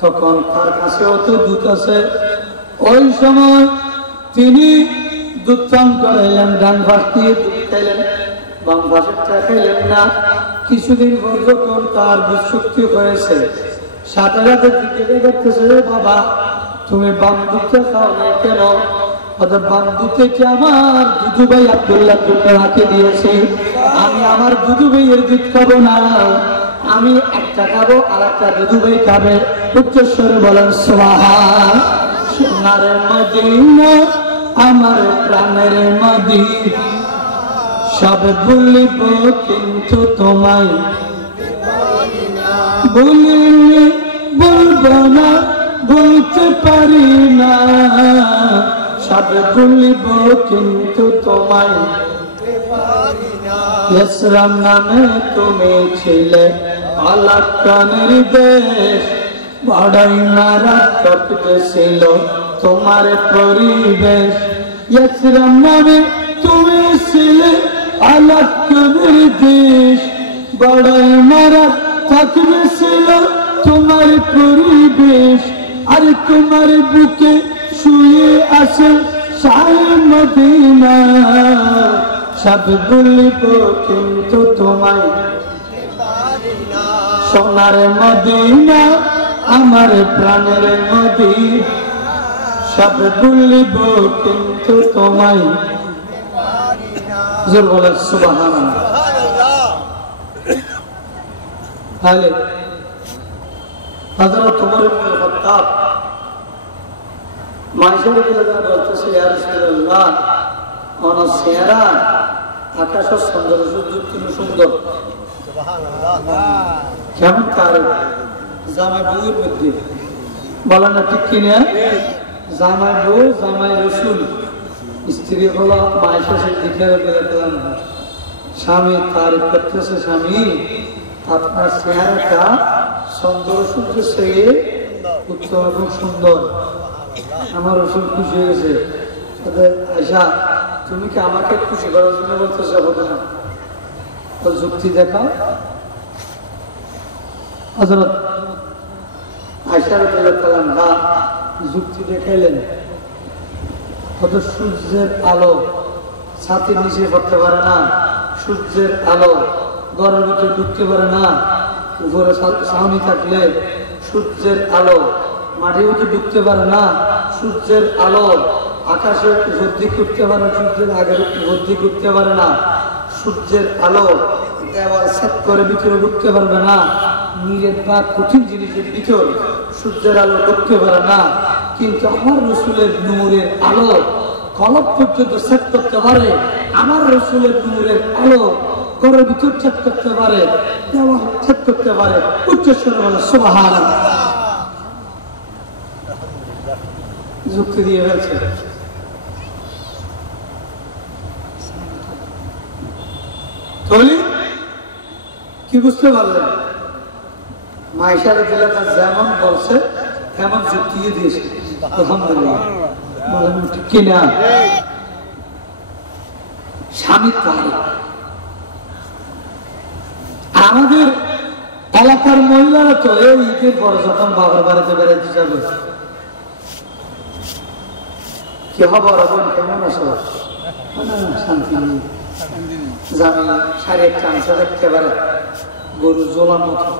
তখন তার কাছে অত দুধ আছে। ওই সময় তিনি দুধ পান করাইলেন, ডান ভাষ দিয়ে দুধ খাইলেন, বাম ভাষাটা খাইলেন না। কিছুদিন পর যখন তার দুঃশক্তি হয়েছে, সাথে সাথে দিকে দেখতেছে, বাবা তুমি বাম দুধটা খাও না কেন? বাম দুধে কি আমার দুদু ভাই আব্দুল্লাহ রাখে দিয়েছে, আমি আমার দুদু ভাইয়ের দুধ খাবো না, আমি একটা খাবো আর একটা দুদু ভাই খাবে। উচ্চস্বরে বলেন সুবহান। সোনার মদিনা আমার প্রাণের মদিনা, সব ভুলিব কিন্তু তোমায় ভুলিনি, বলবো না, বলতে পারি না, সব ভুলিব কিন্তু তোমায় ইসলাম নামে তুমি ছিলে আলাকানের দেশ বড়ই মারাত্মক ছিল তোমার পরিবেশ ইসলাম নামে তুমি ছিলে আলাকানের দেশ বড়ই মারাত্মক ছিল তোমার পরিবেশ আর তোমার বুকে শুয়ে আছে শাহে মদিনা সব বলিব কিন্তু তোমায় সোনার মদিনা আমার প্রাণের মদিনা সব বলিব কিন্তু তোমায় জোর বলে সুবহানাল্লাহ তাহলে হযরত ওমর ইবনে খাত্তাব মানুষের বলতেছে ইয়া রাসূলুল্লাহ ওনার চেহারা আকাশের সৌন্দর্য যুক্ত সুন্দর কেমন তার জামাই বউয়ের মধ্যে বলেন না ঠিক কিনা জামাই বউ জামাই রসুল স্ত্রী হলো মায়েশা সিদ্দিকার গেলাম স্বামী তারিফ করতেছে স্বামী আপনার চেহারাটা সৌন্দর্য সূর্য সে উত্তম এবং সুন্দর আমার রসুল খুশি হয়েছে আয়সা তুমি কি আমাকে খুশি করার জন্য বলতেছো হবে না যুক্তি দেখাও হযরত আয়েশা রাদিয়াল্লাহু আনহা যুক্তি দেখাইলেন কত সূর্যের আলো ছাতির নিচে পড়তে পারে না সূর্যের আলো ঘরের ভিতরে ঢুকতে পারে না উপরে ছাউনি থাকলে সূর্যের আলো মাটির ভিতরে ঢুকতে পারে না সূর্যের আলো আকাশে ভর্তি করতে পারে সূর্যের আগের ভর্তি করতে পারে না সূর্যের আলো দেওয়াল সেট করে ভিতরে ঢুকতে পারবে না নীরের বা কঠিন জিনিসের ভিতর সূর্যের আলো ঢুকতে পারে না কিন্তু আমার রসুলের নূরের আলো কলব পর্যন্ত সেট করতে পারে আমার রসুলের নূরের আলো ঘরের ভিতর সেট করতে পারে দেওয়াল সেট করতে পারে উচ্চস্বরে বলে সুবহানাল্লাহ যুক্তি দিয়ে ফেলছে তাহলে কি বুঝতে পারলেন মায়েশা রাদিয়াল্লাহু আনহা যেমন বলছে তেমন যুক্তি দিয়েছে আলহামদুলিল্লাহ বলেন ঠিক কিনা স্বামী তারিফ আমাদের এলাকার মহিলারা তো এই ঈদের পর যখন বাবার বাড়িতে বেড়াতে যাবে কি খবর বোন কেমন আছো শান্তি নেই জামি সাড়ে একটা আনসা দেখতে পারে গরু জোলার মতো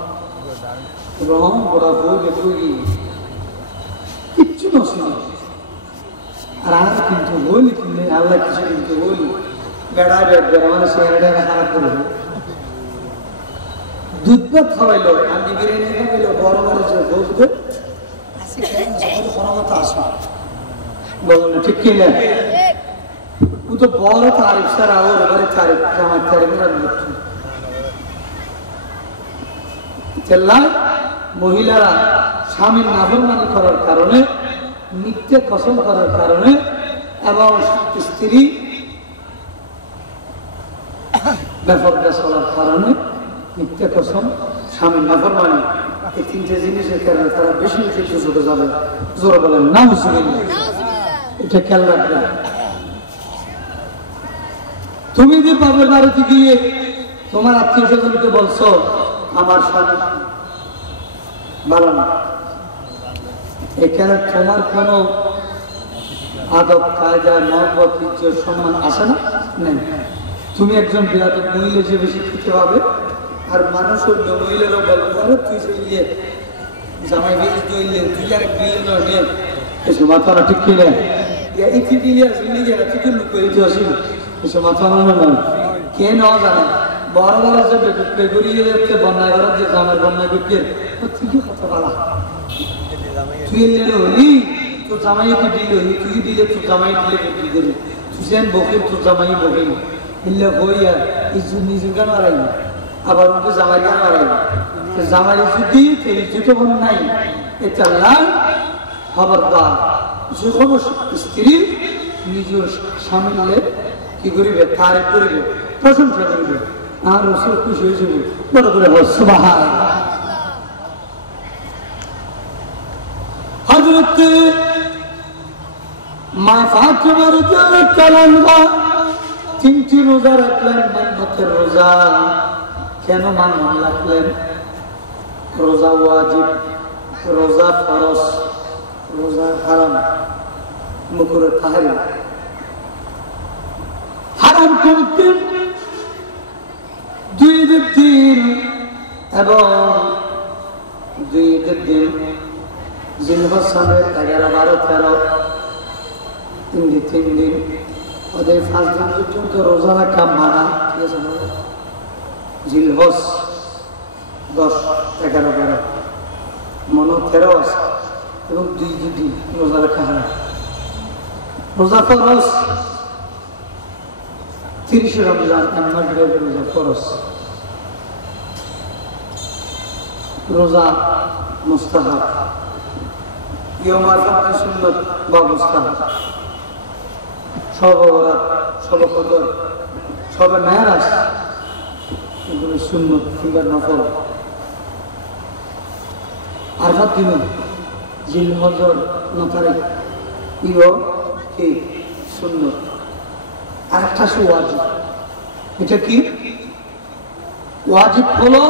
রং গোড়া বই বই কিচ্ছু নসিনি আর আর কিন্তু বলি কিনলে আল্লাহ কিছু কিন্তু বলি বেড়া বেড়া মানে চেহারাটা খারাপ করে দুধ ভাত খাওয়াইলো আমি বিরিয়ানি খাওয়াইলো বড় বড় যে বলতো মতো আসা বলুন ঠিক কিনা ও তো বড় তারিফ ছাড়া ওর এবারে তারিফ আমার তারিফের মহিলারা স্বামীর নাফরমানি করার কারণে মিথ্যে কসম করার কারণে এবং স্ত্রী বেপরদা চলার কারণে মিথ্যে কসম স্বামীর নাফরমানি এই তিনটে জিনিসের কারণে তারা বেশি বেশি সুযোগে যাবে জোরে বলেন না এটা খেয়াল রাখবেন তুমি যে বাবার বাড়িতে গিয়ে তোমার আত্মীয় স্বজনকে বলছো আমার স্বামী ভালো না এখানে তোমার কোন আদব কায়দা মহব্বত ইজ্জত সম্মান আসে না নেই তুমি একজন বিরাট মহিলা যে বেশি খেতে পাবে আর মানুষ অন্য মহিলারও বলবে তুই যে ইয়ে জামাই বেশ দইলে তুই আর বিলিয়ন নিয়ে এসে মাথাটা ঠিক কিনে ইতি দিলে আসলে গেলে তুই লুকিয়ে দিতে আসিল এসে মাথা মানো না কে নেওয়া জানে বড় বড় যে বেগুড়িয়ে যাচ্ছে বন্যা করার যে জামের বন্যা করতে তুই কথা বলা তুই এলে হলি তোর জামাইকে দিলে তুই দিলে তোর জামাই দিলে বিক্রি করবি তুই যেন বকিল তোর জামাই বকিল এলে হইয়া নিজের গান হারাই আবার ওকে জামাই গান হারাই জামাই যদি জুতো বন নাই এটা লাল খবরদার যে কোনো স্ত্রী নিজের স্বামী কি করিবে তারিফ করিবে প্রশংসা করিবে আর রসুল খুশি হয়েছিল বড় করে সুবহানাল্লাহ। হযরত মা ফাতিমা রাদিয়াল্লাহু তাআলা তিনটি রোজা রাখলেন, মান্নতের রোজা। কেন মান্নত রাখলেন? রোজা ওয়াজিব, রোজা ফরজ, রোজা হারাম, মুকুর তাহরিম। হারাম করতেন দুই ঈদের দিন এবং দুই ঈদের দিন জিলহজ সনের 11, 12, 13 তিন দিন ওদের 5 দিন পর্যন্ত রোজা রাখা মানা। ঠিক আছে, জিলহজ 10, 11, 12 মনো 13 আছে এবং দুই দিন রোজা রাখা হারাম। রোজা ফরজ 30 রমজান রোজা ফরজ। রোজা মুস্তাহাব, ইয়ম আরাফা সুন্নাত বা মুস্তাহাব। শবে বরাত, শবে কদর, শবে মেরাজ এগুলো সুন্নত কিংবা নফল। আরাফার দিনে জিলহজের 9 তারিখ ইও কি সুন্নত। আর একটা আছে ওয়াজিব। এটা কি ওয়াজিব? হলো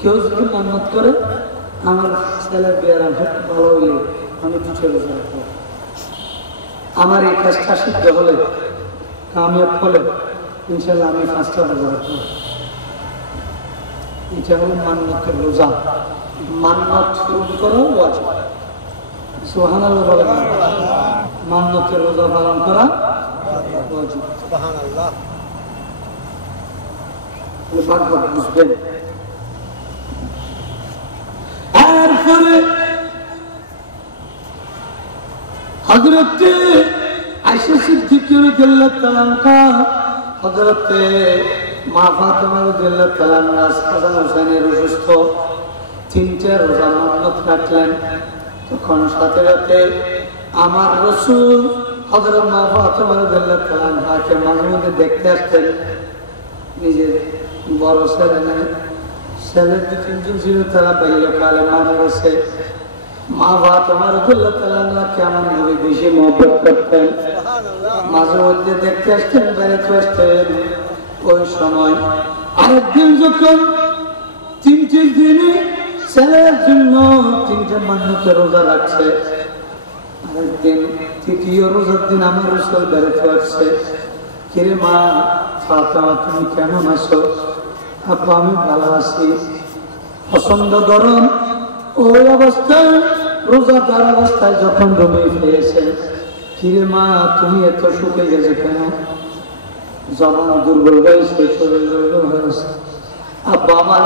কেউ যদি মান্নত করে আমার ছেলের বিয়ের ভালো হইলে আমি 2 রোজা রাখবো, আমার এই কাজটা সিদ্ধ হলে কামিয়াব হলে ইনশাল্লাহ আমি 5টা রোজা রাখবো। এটা হলো মান্নতের রোজা। মান্নত পূরণ করা ওয়াজিব। সুবহানাল্লাহ বলেন। মান্নতের রোজা পালন করা ওয়াজিব। সুবহানাল্লাহ। বারবার বুঝবেন। এরপরে হযরত আয়েশা সিদ্দিকা রাদিয়াল্লাহু তাআলা আনহা, হযরত মা ফাতিমা রাদিয়াল্লাহু তাআলা আনহা হাসান হোসেনের অসুস্থ, 3টে রোজা মান্নত রাখলেন। তখন সাথে সাথে আমার রাসূল হযরত মা ফাতিমা রাদিয়াল্লাহু তাআলা আনহাকে মাঝে মধ্যে দেখতে আসতেন। নিজের বড় ছেলে নেই, ছেলে 2-3জন ছিল, তারা বাল্যকালে মারা গেছে। মা ফাতিমা রাদিয়াল্লাহু তাআলা আনহাকে আমার নবী বেশি মহব্বত করতেন। মাঝে মধ্যে দেখতে আসতেন, বেড়াতে আসতেন। ওই সময় আরেকদিন যখন 3টে দিনে ছেলের জন্য 3টে মান্নতের রোজা রাখছে, আরেকদিন 3য় রোজার দিন আমার রাসূল বেড়াতে আসছে। কিরে মা ফাতিমা, তুমি কেমন আছো? আপা আমি ভালো আছি। প্রচন্ড গরম, ওই অবস্থায় রোজাদার অবস্থায় যখন রুমে ফিরেছে, কিরে মা তুমি এত শুকে গেছে কেন? জবান দুর্বল হয়েছে, শরীর দুর্বল হয়েছে। আপা আমার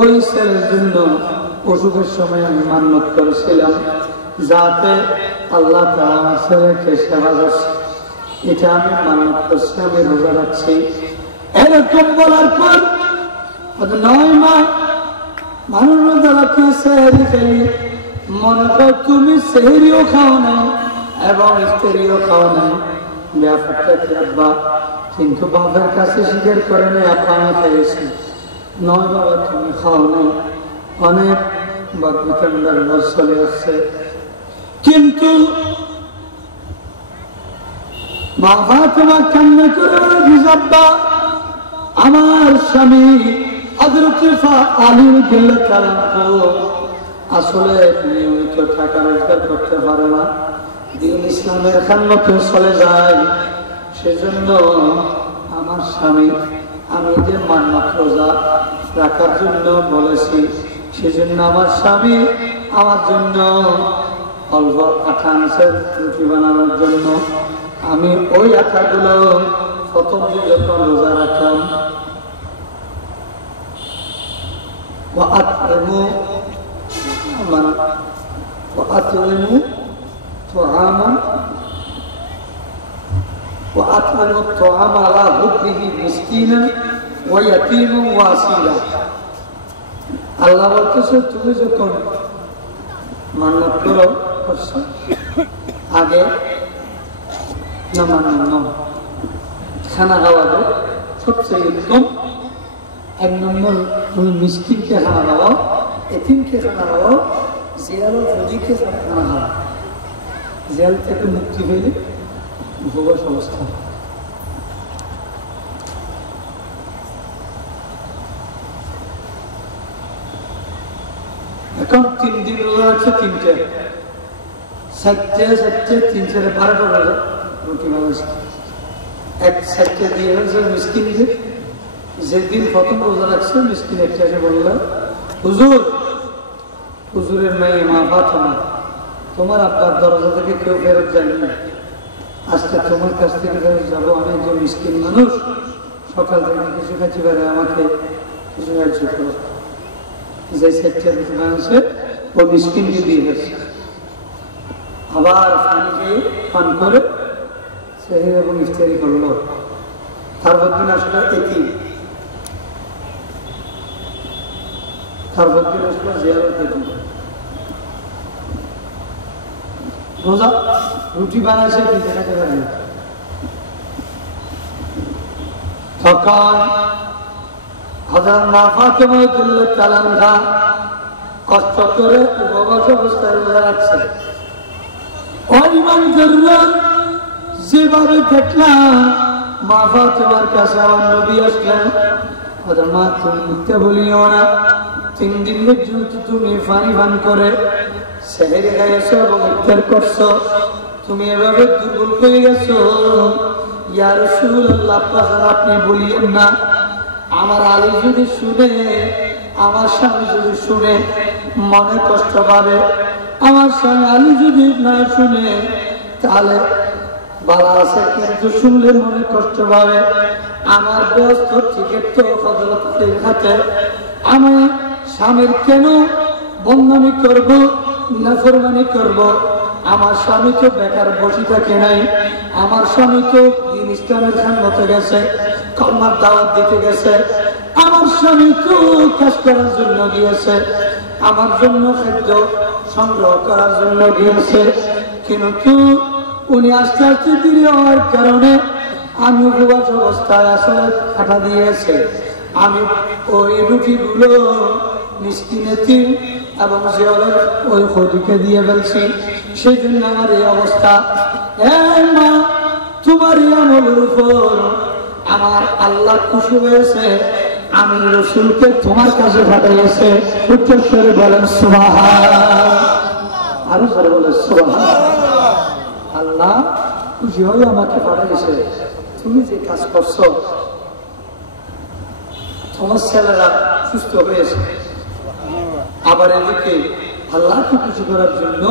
ওই ছেলের জন্য অসুখের সময় আমি মান্নত করেছিলাম যাতে আল্লাহ তাআলা আমার ছেলেকে সেবা করছে, এটা আমি মান্নত করছি, আমি রোজা রাখছি। এরকম বলার পর নয় মা মানুষ রোজা রাখি সেহরি খাই, মনে কর তুমি সেহরিও খাও নাই এবং ইফতারিও খাও নাই, ব্যাপারটা কি আব্বা? কিন্তু বাবার কাছে স্বীকার করে নাই, আপা আমি খাইছি। নয় বাবা তুমি খাও নাই, অনেক বাদবিকান্ডার রস চলে আসছে। কিন্তু বাবা তোমার কান্না করে আব্বা আমার স্বামী হযরত আলী রাদিয়াল্লাহু তাআলা আসলে নিয়মিত টাকা রোজগার করতে পারে না, দিন ইসলামের খান্নতে চলে যায়। সেজন্য আমার স্বামী আমি যে মান্নত রোজা রাখার জন্য বলেছি, সেজন্য আমার স্বামী আমার জন্য অল্প আটা আনছে রুটি বানানোর জন্য। আমি ওই আটাগুলো প্রথম দিন যখন রোজা রাখলাম, وأطعموا الطعام على حبه مسكينا ويتيما واسيرا। আল্লাহ বলতেছে তুমি যখন মান্নত করছো আগে না মান্য খানা খাওয়াবে সবচেয়ে উত্তম। 1 নম্বর তুমি মিসকিনকে খানা দাও, এতিমকে খানা দাও, জেল নদীকে খানা দাও। জেল থেকে মুক্তি পেলে ভোগস অবস্থা। এখন 3 দিন রোজা রাখছে, 3টে 7টে 3 4 12টা রোজা রুটি বানাচ্ছে। 7টে দিয়ে হয়েছে মিসকিনদের। যেদিন প্রথম রোজা রাখছে মিসকিন একটা এসে বলল, হুজুরের মেয়ে মা ফাতেমা, তোমার আব্বার দরজা থেকে কেউ ফেরত যায়নি, আজকে তোমার কাছ থেকে ফেরত যাবো। আমি একজন মিসকিন মানুষ, সকাল থেকে কিছু খাচ্ছি, বেড়ে আমাকে কিছু সাহায্য করো। যে 7টে রুটি বানাচ্ছে ও মিসকিনকে দিয়ে গেছে। আবার পান করে সেহরি এবং ইফতারি করলো। তারপর দিন আসলে এতিম, তারপর দিন আসলে জিয়ারত এতিম। রোজা রুটি বানাইছে, দিতে খাইতে পারে না। তখন হযরত মা ফাতেমা রাদিয়াল্লাহু তাআলা আনহা কষ্ট করে উপবাস অবস্থায় রোজা রাখছে। যেভাবে দেখলাম মা ফাতেমার কাছে আমার নবী আসলেন, মা তুমি মিথ্যা বলিও না, 3 দিন পর্যন্ত তুমি পানি পান করে সেহরি খাইছো এবং ইফতার করছো, তুমি এভাবে দুর্বল হয়ে গেছো। ইয়া রাসূলুল্লাহ, আপনি বলিয়েন না, আমার আলী যদি শুনে, আমার স্বামী যদি শুনে মনে কষ্ট পাবে, আমার স্বামী আলী যদি না শুনে তাহলে ভালো আছে, কিন্তু শুনলে মনে কষ্ট পাবে। আমার ব্যস্ত টিকিট তো হযরত আলীর হাতে, আমি স্বামীর কেন বদনামি করব, নাফরমানি করব? আমার স্বামী তো বেকার বসে থাকে নাই, আমার স্বামী তো দিন ইসলামের খেদমতে গেছে, কলমার দাওয়াত দিতে গেছে, আমার স্বামী তো কাজ করার জন্য গিয়েছে, আমার জন্য খাদ্য সংগ্রহ করার জন্য গিয়েছে, কিন্তু উনি আস্তে আস্তে দেরি হওয়ার কারণে আমি উপবাস অবস্থায় আসলে কাটা দিয়েছে। আমি ওই রুটিগুলো মিসকিন এতিম এবং জিয়ারের ওই খদিকে দিয়ে ফেলছি, সেই জন্য আমার এই অবস্থা। মা, তোমার এই আমলের উপর আমার আল্লাহ খুশি হয়েছে, আমি রাসূলকে তোমার কাছে পাঠিয়েছে। উচ্চস্বরে বলেন সুবহানাল্লাহ, আরো জোরে বলেন সুবহানাল্লাহ। আল্লাহ খুশি হয়ে আমাকে পাঠিয়েছে। তুমি যে কাজ করছো, তোমার ছেলেরা সুস্থ হয়েছে, আবার এদিকে আল্লাহকে খুশি করার জন্য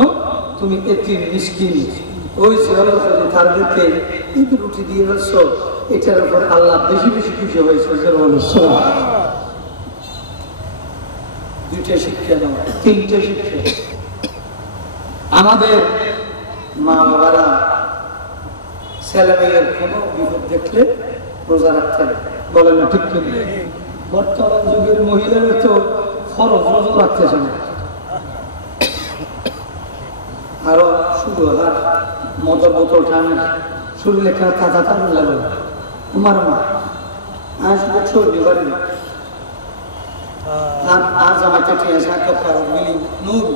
তুমি এতিম মিসকিন ওই জিয়ারত করে তাদেরকে ঈদ রুটি দিয়ে ফেলছো, এটার উপর আল্লাহ বেশি বেশি খুশি হয়েছে। দুইটা শিক্ষা নাও, 3টে শিক্ষা। আমাদের মা বাবারা ছেলে মেয়ের কোনো বিপদ দেখলে রোজা রাখতেন, বলেন না ঠিক কিনা? বর্তমান যুগের মহিলারা তো ফরজ রোজা রাখতেছে না, আরো শুধু মদের বোতল টানে, শরীরে কাঁথা টান লাগে। তোমার মা আজ বছর বিবারে আজ আমাকে কপ্পারা মিলি নূর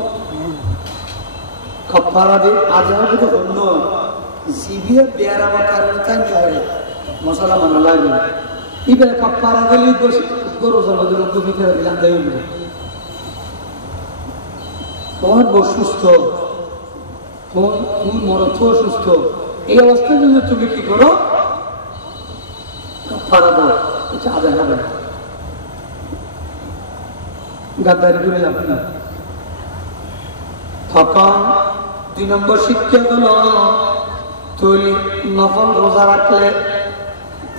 কপ্পারা দিয়ে আজ আমাকে তো অন্য জিবিয়ে বেয়ার আমার কারণে তাই নিয়ে মশলা মানা লাগবে। এবার কপ্পারা দিলেই গরু জলদের ভিতরে দিলাম দেয় তোমার বউ সুস্থ, তুমি মরথ সুস্থ, এই অবস্থায় যদি তুমি কি করো কপ্পারা দাও, এটা আদায় হবে না, গাদ্দারি করে লাভ না। তখন 2 নম্বর শিক্ষা হলো তুই নফল রোজা রাখলে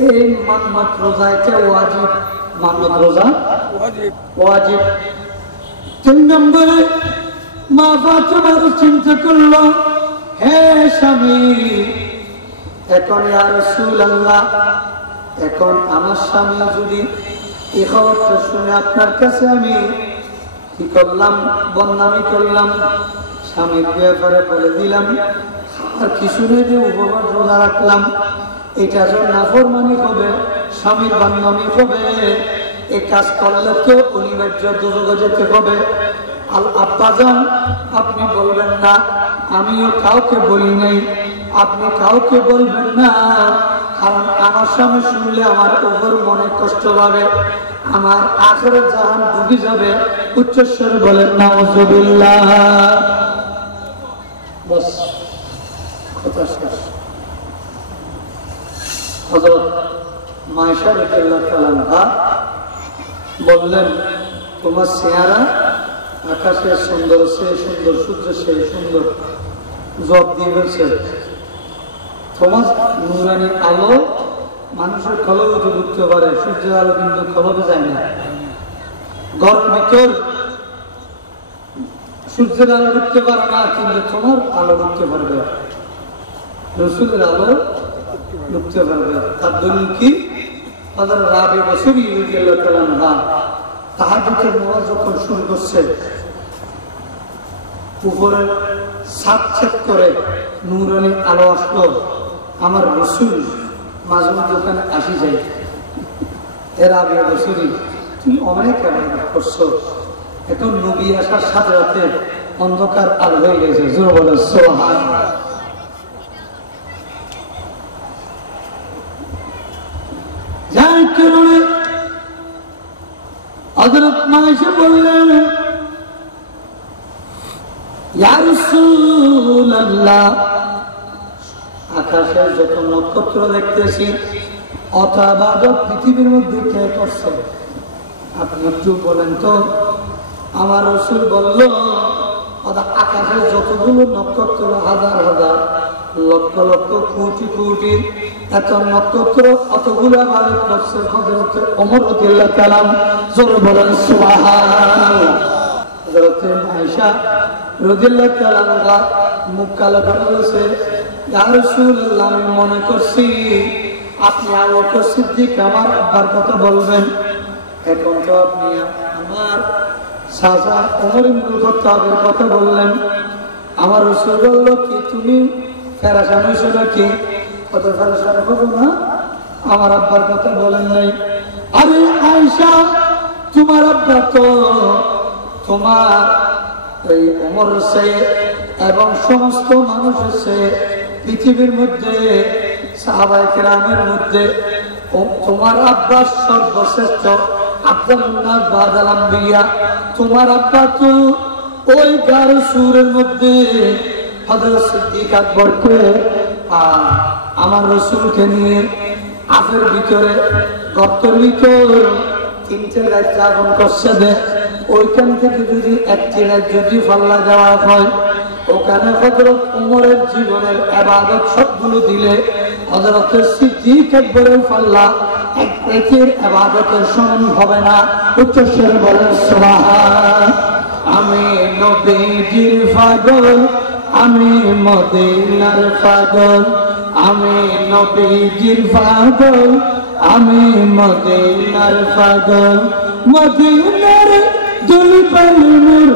এই মান্নত রোজা এটা ওয়াজিব, মান্নত রোজা ওয়াজিব। 3 নম্বরে মা ফাতেমা চিন্তা করলো, হে স্বামী, এখন ইয়া রাসূলুল্লাহ, এখন আমার স্বামী যদি এই খবরটা শুনে আপনার কাছে আমি কি করলাম, বদনামি করলাম, স্বামীর ব্যাপারে বলে দিলাম, আর কিছু নেই যে উপবাস রোজা রাখলাম, এটা যখন নাফরমানি হবে স্বামীর বান্ধবী হবে, এই কাজ করলে তো অনিবার্য দুর্যোগে যেতে হবে। আব্বাজান আপনি বলবেন না, আমিও কাউকে বলি নাই, আপনি কাউকে বলবেন না, কারণ আমার স্বামী শুনলে আমার উপর মনে কষ্ট পাবে, আমার আখেরে জাহান ডুবে যাবে। উচ্চস্বরে বলেন নাউযুবিল্লাহ। বাস কথা শেষ। হযরত মায়েশা রাদিয়াল্লাহু তাআলা আনহা বললেন, তোমার চেহারা আকাশের সুন্দর, সে সুন্দর, সূর্য সে সুন্দর। জবাব দিয়ে বলছে, তোমার নূরানি আলো মানুষের কলবে ঢুকতে পারে, সূর্যের আলো কিন্তু কলবে যায় না। ঘর ভিতর সূর্যের আলো ঢুকতে পারে না, কিন্তু তোমার আলো ঢুকতে পারবে, রসুলের আলো ঢুকতে পারবে। তার দলিল কি? হযরত রাবি বসরি রাদিয়াল্লাহু তাআলা আনহা তাহাজ্জুদের নামাজ যখন শুরু করছে, উপরে ছাদ ছেদ করে নূরানি আলো আসলো, আমার রসুল মাঝে মধ্যে ওখানে আসি যায়। রাবি বসরি, তুমি অনেক ইবাদত করছো, এখন নবী আসার সাথে সাথে অন্ধকার আলো হয়ে গেছে। জোরে বলো সুবহানাল্লাহ। যার কারণে হযরত মায়েশা বললেন, ইয়া রাসূলুল্লাহ, আকাশে যত নক্ষত্র দেখতেছি অথবা পৃথিবীর মধ্যে কে করছে, আপনি একটু বলেন তো। আমার রাসূল বলল, আকাশে যতগুলো নক্ষত্র, হাজার হাজার, লক্ষ লক্ষ, কোটি কোটি, এত নক্ষত্র, অতগুলো ইবাদত করছে হযরত ওমর রাদিয়াল্লাহু তাআলা। জোরে বলেন সুবহানাল্লাহ। হযরত আয়েশা রাদিয়াল্লাহু তাআলা আনহা মুখ কালো করে বলেছে, ইয়া রাসূলুল্লাহ, আমি মনে করছি আপনি আবু বকর সিদ্দিক আমার আব্বার কথা বলবেন, এখন তো আপনি আমার চাচা ওমর ইবনুল খাত্তাবের কথা বললেন। আমার রাসূল বলল, কি তুমি ফেরেশান হইছো নাকি? কত ফেরেশান হবো না, আমার আব্বার কথা বলেন নাই। আরে আয়েশা, তোমার আব্বা তো তোমার এই ওমর সে এবং সমস্ত মানুষের সে, পৃথিবীর মধ্যে সাহাবায়ে কেরামের মধ্যে তোমার আব্বা সর্বশ্রেষ্ঠ, আফদালুন নাস বাদাল আম্বিয়া। তোমার আব্বা তো ওই গাঢ় সুরের মধ্যে হযরত সিদ্দিক আকবরকে আর আমার রাসূলকে নিয়ে আফের ভিতরে, গর্তের ভিতর 3টে রাত যাপন করছে। ওইখান থেকে যদি একটি রাত যদি ফাল্লা দেওয়া হয়, ওখানে হযরত ওমরের জীবনের ইবাদত সবগুলো দিলে হযরত সিদ্দিক আকবরের পাল্লা এক রাতের ইবাদতের সমান হবে না। উচ্চস্বরে বলেন সুবহান। আমি নবীজির পাগল, আমি মদিনার পাগল, আমি নবীজির পাগল, আমি মদিনার পাগল, মদিনার দুলবানুর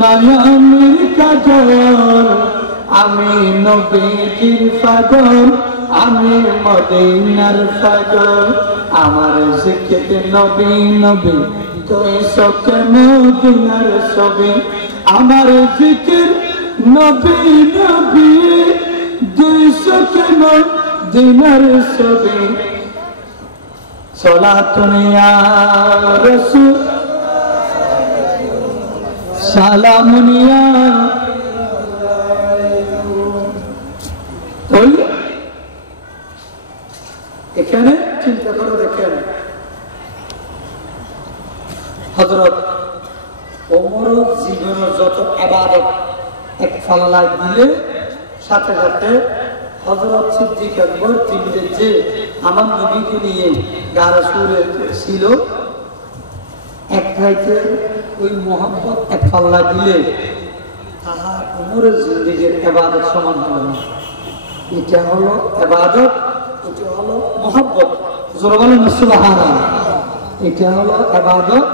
নয়নের কাজল, আমি নবীজির পাগল, আমি মদিনার পাগল। আমার জিকির নবী নবী, তুই সকে মদিনার ছবি, আমার জিকির নবী নবী, তুই সকে মদিনার ছবি। সালাতুন ইয়া রাসূল, সালামুন ইয়া। এখানে চিন্তা করে দেখেন, হযরত ওমর জীবনের যত ইবাদত এক ফাল্লায় দিলে সাথে সাথে হযরত সিদ্দিক আকবর তিনটে যে আমার নবীকে নিয়ে গাঢ় সুরে ছিল, এক রাইতে ওই মোহাম্মদ এক ফাল্লা দিলে তাহার ওমরের জিন্দেগীর ইবাদত সমান হবে না। এটা হলো ইবাদত, এটা হলো মোহাব্বত। জোরে বলেন সুবহানাল্লাহ। এটা হলো ইবাদত,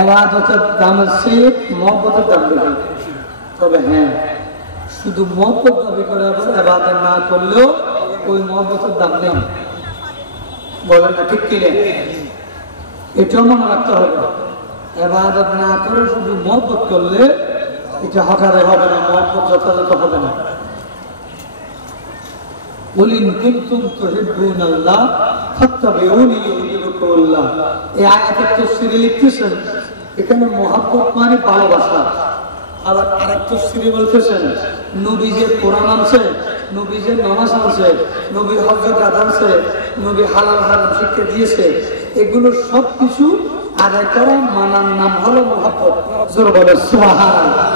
ইবাদতের দাম চেয়ে মোহাব্বতের দাম বেশি। তবে হ্যাঁ, শুধু মহব্বত দাবি করে ইবাদত না করলেও ওই মহব্বতের দাম নেই। বলেন না ঠিক কিনে? এটাও মনে রাখতে হবে। ইবাদত না করে শুধু মহব্বত করলে এটা হকারে হবে না, মহব্বত যথাযথ হবে না। قل إن كنتم تحبون الله فاتبعوني يحببكم الله। এই আয়াতের তাফসীরে লিখতেছেন এখানে মহব্বত মানে ভালোবাসা। আবার আরেক তাফসীরে বলতেছেন নবী যে কোরআন আনছে, নবী যে নামাজ আনছে, নবী হজ জাকাত আনছে, নবী হালাল হারাম শিক্ষা দিয়েছে, এগুলো সবকিছু আদায় করা মানার নাম হলো মহব্বত। জোরে বলে সুবহানাল্লাহ।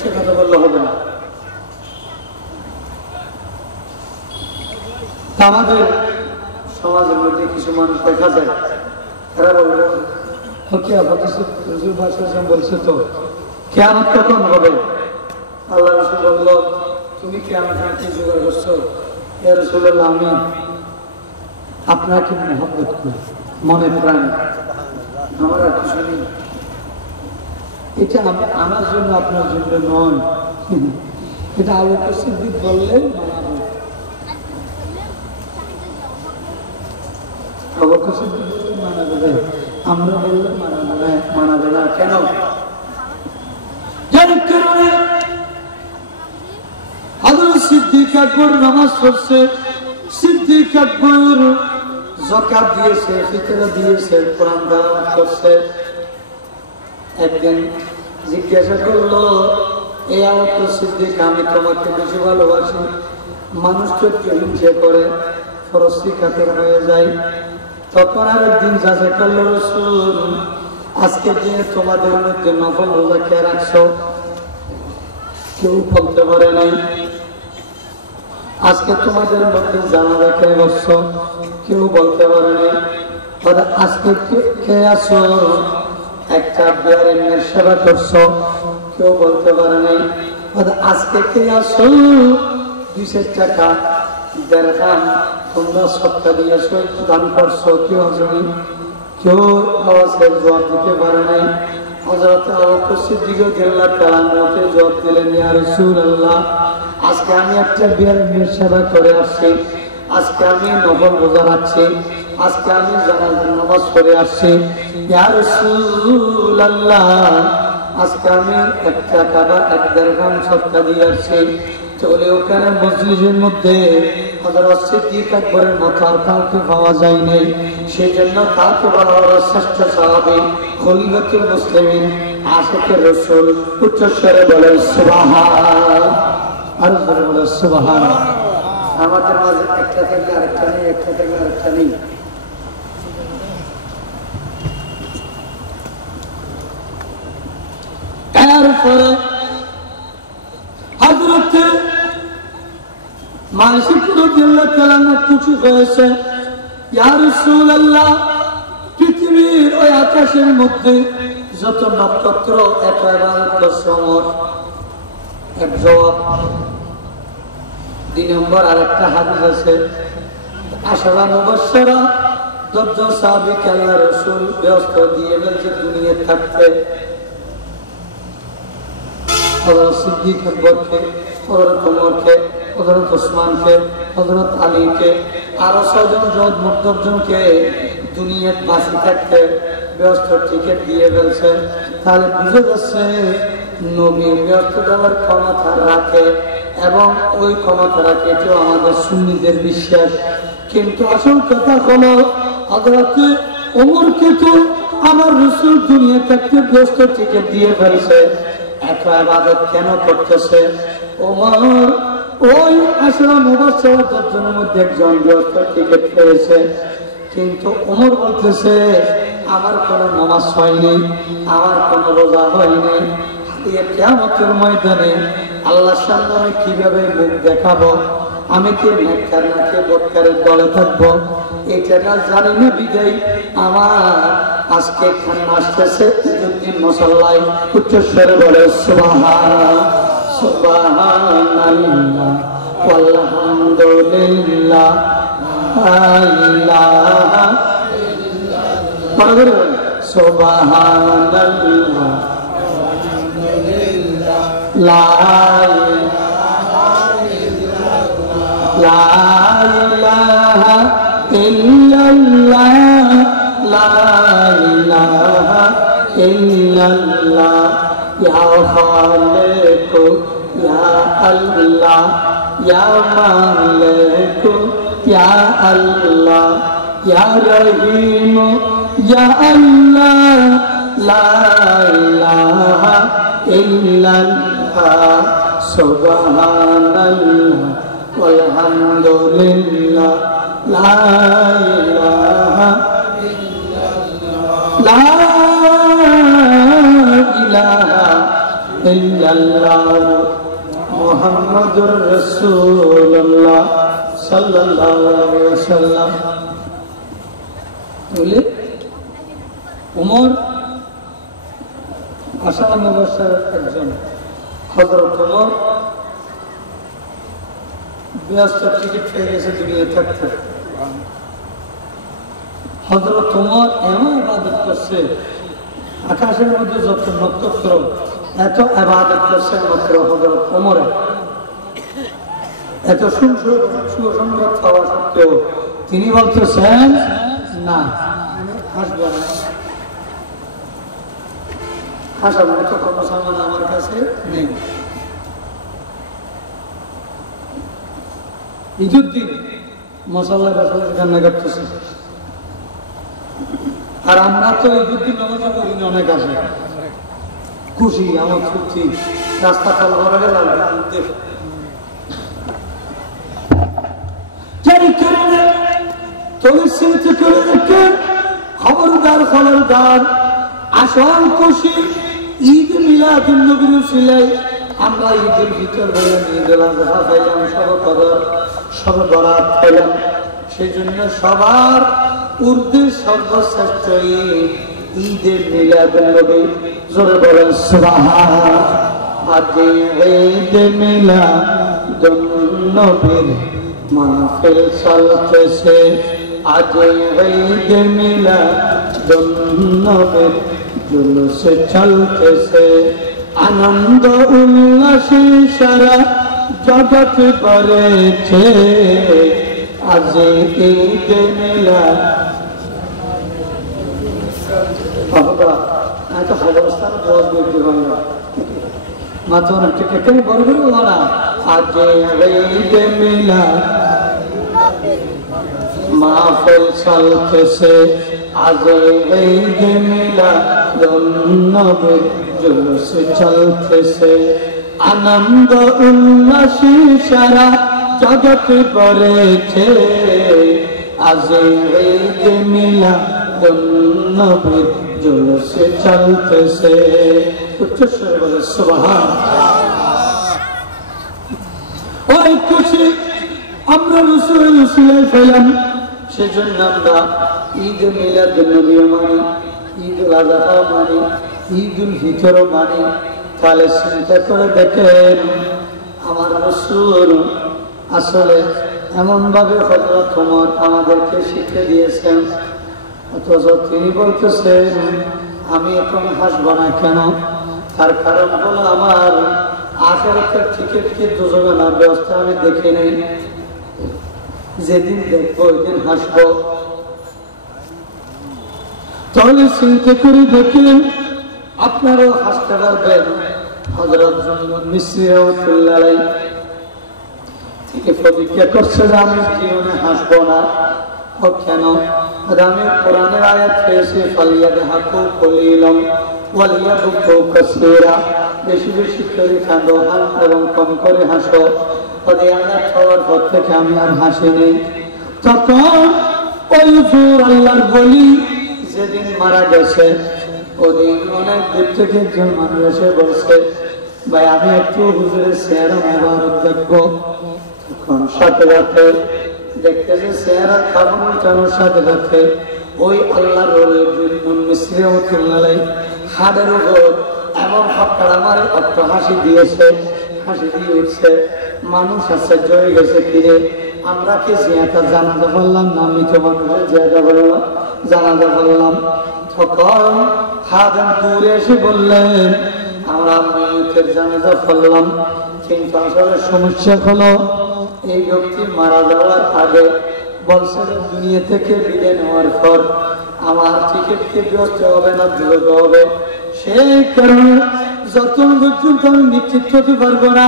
সে কথা বললে হবে না। আমাদের সমাজের মধ্যে কিছু মানুষ দেখা যায়, এরা বলবে বলছে তো কিয়ামত কখন হবে? আল্লাহ রাসূল বলল, তুমি কিয়ামতের কি জোগাড় করছো? ইয়া রাসূলুল্লাহ, আমি আপনাকে মহব্বত করি মনে প্রাণে, আমার আর কিছু নেই। এটা আমার জন্য আপনার জন্য নয়, এটা আবু বকর সিদ্দিক বললে মানাবে। আবু বকর সিদ্দিক বললে মানাবে, আমরা বললে মানাবে না। কেন? যার কারণে হযরত সিদ্দিক আকবর নামাজ পড়ছে, সিদ্দিক আকবর যাকাত দিয়েছে, ফিতরা দিয়েছে, কোরআন তেলাওয়াত করছে। একদিন জিজ্ঞাসা করলো, এই আবু বকর সিদ্দিক, আমি তোমাকে বেশি ভালোবাসি, মানুষ তো হিংসা করে, ফরস্তি কাতর হয়ে যায়। তখন আরেকদিন যাচাই করলো, রাসূল আজকে যে তোমাদের মধ্যে নফল রোজা কে রাখছো? কেউ বলতে পারে নাই। আজকে তোমাদের মধ্যে জানাজা কে বসছো? কেউ বলতে পারে নাই। আজকে কে আসো একটা বেয়ারের সেবা করছো? কেউ বলতে পারে নাই। আজকে কে আসো 200 টাকা দেড়হাম তোমরা সৎকা দিয়েছো, দান করছো? কেউ আসেনি। কেউ আওয়াজের জবাব দিতে পারে নাই। হযরত আবু বকর সিদ্দিক রাদিয়াল্লাহু তাআলা আনহু জবাব দিলেন, ইয়া রাসূলুল্লাহ, আজকে আমি একটা বেয়ারের সেবা করে আসছি, আজকে আমি নফল রোজা রাখছি, আজকে আমি জানাজার নামাজ পড়ে আসছি। ইয়া রাসূলুল্লাহ, আজকে আমি 1 টাকা বা 1 দিরহাম সদকা দিয়ে আসছি। চলে ওখানে মজলিসের মধ্যে হযরত সিদ্দিক আকবরের মতো আর কাউকে পাওয়া যায় নাই। সেই জন্য তাকে বলা হলো শ্রেষ্ঠ সাহাবী, খলিফাতুল মুসলিমিন, আশিকে রাসূল। উচ্চস্বরে বলে সুবহান, আর জোরে বলে সুবহান। আমাদের মাঝে একটা থেকে আরেকটা নেই, একটা থেকে আরেকটা নেই। এরপরে হযরত মালিক রাদিয়াল্লাহু তাআলা খুশি হয়েছে, ইয়া রাসূলুল্লাহ, পৃথিবীর ওই আকাশের মধ্যে যত নক্ষত্র এক ইবাদত সমর। এক জবাব। 2 নম্বর আরেকটা হাদিস আছে, আশারা মুবাশশারা 10 জন সাহাবীকে আল্লাহ রাসূল ব্যস্ত দিয়ে বলছে দুনিয়া থাকতে হযরত সিদ্দিক আকবরকে, হযরত ওমরকে, হযরত ওসমানকে, হযরত আলীকে, আরো 6 জন মোট 10 জনকে দুনিয়ার বাঁচি থাকতে ব্যস্ত টিকিট দিয়ে ফেলছে। তাহলে বুঝে যাচ্ছে নবী ব্যস্ত দেওয়ার ক্ষমতা রাখে এবং ওই ক্ষমতা রাখে, এটাও আমাদের সুন্নিদের বিশ্বাস। কিন্তু আসল কথা হলো হযরত ওমরকে তো আমার রাসূল দুনিয়া থাকতে ব্যস্ত টিকিট দিয়ে ফেলছে, এত ইবাদত কেন করতেছে? ওমর ওই আশরা মুবাশশারা 10 জনের মধ্যে একজন ব্যস্ত টিকিট পেয়েছে, কিন্তু ওমর বলতেছে আমার কোনো নামাজ হয়নি, আমার কোনো রোজা হয়নি, কিয়ামতের ময়দানে আল্লাহর সামনে আমি কিভাবে মুখ দেখাবো? আমি কি নেককার নাকি বদকারের দলে থাকবো? এটা না জানি না বিদায় আমার আজকে খান্না আসতেছে ঈদুদ্দিন মুসাল্লায়। উচ্চস্বরে বলে সুবহান, সুবহানাল্লাহ ওয়ালহামদুলিল্লাহ, লা ইলাহা ইল্লাল্লাহ, সুবহানাল্লাহ লা ইলাহা ইল্লাল্লাহ লা ইলাহা ইল্লাল্লাহ ইয়া খালিক ইয়া আল্লাহ ইয়া মালিক ইয়া আল্লাহ ইয়া রহিম ইয়া আল্লাহ লা ইলাহা ইল্লাল্লাহ সুবহানাল্লাহ walhamdulillah la ilaha illallah muhammadur rasulullah sallallahu alaihi wasallam বলে উমর আশারা মুবাশশির একজন হযরত উমর ব্যস্ত টিকিট পেয়ে গেছে দুনিয়া থাকতে হযরত উমর এমন ইবাদত করছে আকাশের মধ্যে যত নক্ষত্র এত ইবাদত করছে মাত্র হযরত উমরে এত সুসংবাদ পাওয়া সত্ত্বেও তিনি বলতেছেন না হাসবো না হাসার মতো কোনো সামান আমার কাছে নেই ঈদের দিন মশাল্লা বেসাল্লা কান্না করতেছে আর আমরা তো ঈদের দিন নামাজ পড়ি না অনেক আসে খুশি আমার ছুটি রাস্তা ফল করা গেল খবরদার আসল খুশি ঈদ মিলাদুন নবীর উসিলায় আমরা ঈদের ভিতর হইলাম ঈদুল আযহা পাইলাম সব বরাত পাইলাম সেই জন্য সবার ঊর্ধ্বে সর্বশ্রেষ্ঠ ঈদে মিলাদুন নবী জোরে বলেন সুবহান আজ ঈদে মিলাদুন নবীর মাহফিল চলতেছে আজ ঈদে মিলাদুন নবীর জুলুস চলতেছে আনন্দ উল্লাসে সারা জগৎ ভরেছে আজ ঈদে মিলাদ বাবা এত অবস্থান দোয়া করতে বাংলা মাত্র ঠিক এখানে বড় বড় না আজ ঈদে মিলাদ মাহফিল চলতেছে আজ ঈদে মিলাদুন নবীর জুলুস চলতেছে আনন্দ উল্লাসে সারা জগৎ ভরেছে আজ ঈদে মিলাদুন নবীর জুলুস চলতেছে উচ্চস্বরে বলে সুবহানাল্লাহ ওই খুশি আমরা রাসূলের উসিলায় পেলাম সেজন্য আমরা ঈদ মিলাদুন নবী মানি ঈদুল আযহা মানি ঈদুল ফিতর মানি তাহলে চিন্তা করে দেখেন আমার রাসূল আসলে এমন ভাবে হযরত ওমর আমাদেরকে শিখিয়ে দিয়েছেন অথচ তিনি বলতেছেন আমি এখন হাসবো না কেন তার কারণ হলো আমার আখিরাতের টিকিট কি দুজনে না ব্যবস্থা আমি দেখি নাই যেদিন দেখবো ওই দিন হাসবো তাহলে চিন্তা করে দেখলেন আপনারাও হাসতে পারবেন হযরত জুনদুন মিসরি রাহমাতুল্লাহ আলাইহি থেকে প্রতিজ্ঞা করছে যে আমি জীবনে হাসবো না ও কেন আমি কোরআনের আয়াত পেয়েছি ফালিয়াদহাকু কলিলাম ওয়ালিয়াবকু কাসীরা বেশি বেশি করে কাঁদো এবং কম করে হাসো ওই আয়াত হওয়ার পর থেকে আমি আর হাসিনি তখন ওই হুজুর আল্লাহর বলি যেদিন মারা গেছে ওদিন অনেক দূর থেকে একজন মানুষ এসে বলছে ভাই আমি একটু হুজুরের চেহারা মোবারক দেখবো তখন সাথে সাথে দেখতেছে চেহারা কামড় টানোর সাথে সাথে ওই আল্লাহর ওলি জুনদুন মিসরি রাহমাতুল্লাহ আলাইহি হাড়ের উপর এমন হট্টার আমার অট্ট হাসি দিয়েছে হাসি দিয়ে উঠছে মানুষ আশ্চর্য হয়ে গেছে ফিরে আমরা কি জিয়াটা জানাজা বললাম না মৃত মানুষের জিয়াটা বললাম জানাজা বললাম তখন খাদেম দূরে এসে বললেন আমরা মৃত ব্যক্তির জানাজা পড়লাম, কিন্তু আসলে সমস্যা হলো এই ব্যক্তি মারা যাওয়ার আগে বলছে দুনিয়া থেকে বিদায় নেওয়ার পর আমার টিকিটকে ব্যস্ত হবে না, দ্রুত হবে। সেই কারণে যতক্ষণ পর্যন্ত আমি নিশ্চিত হতে পারবো না,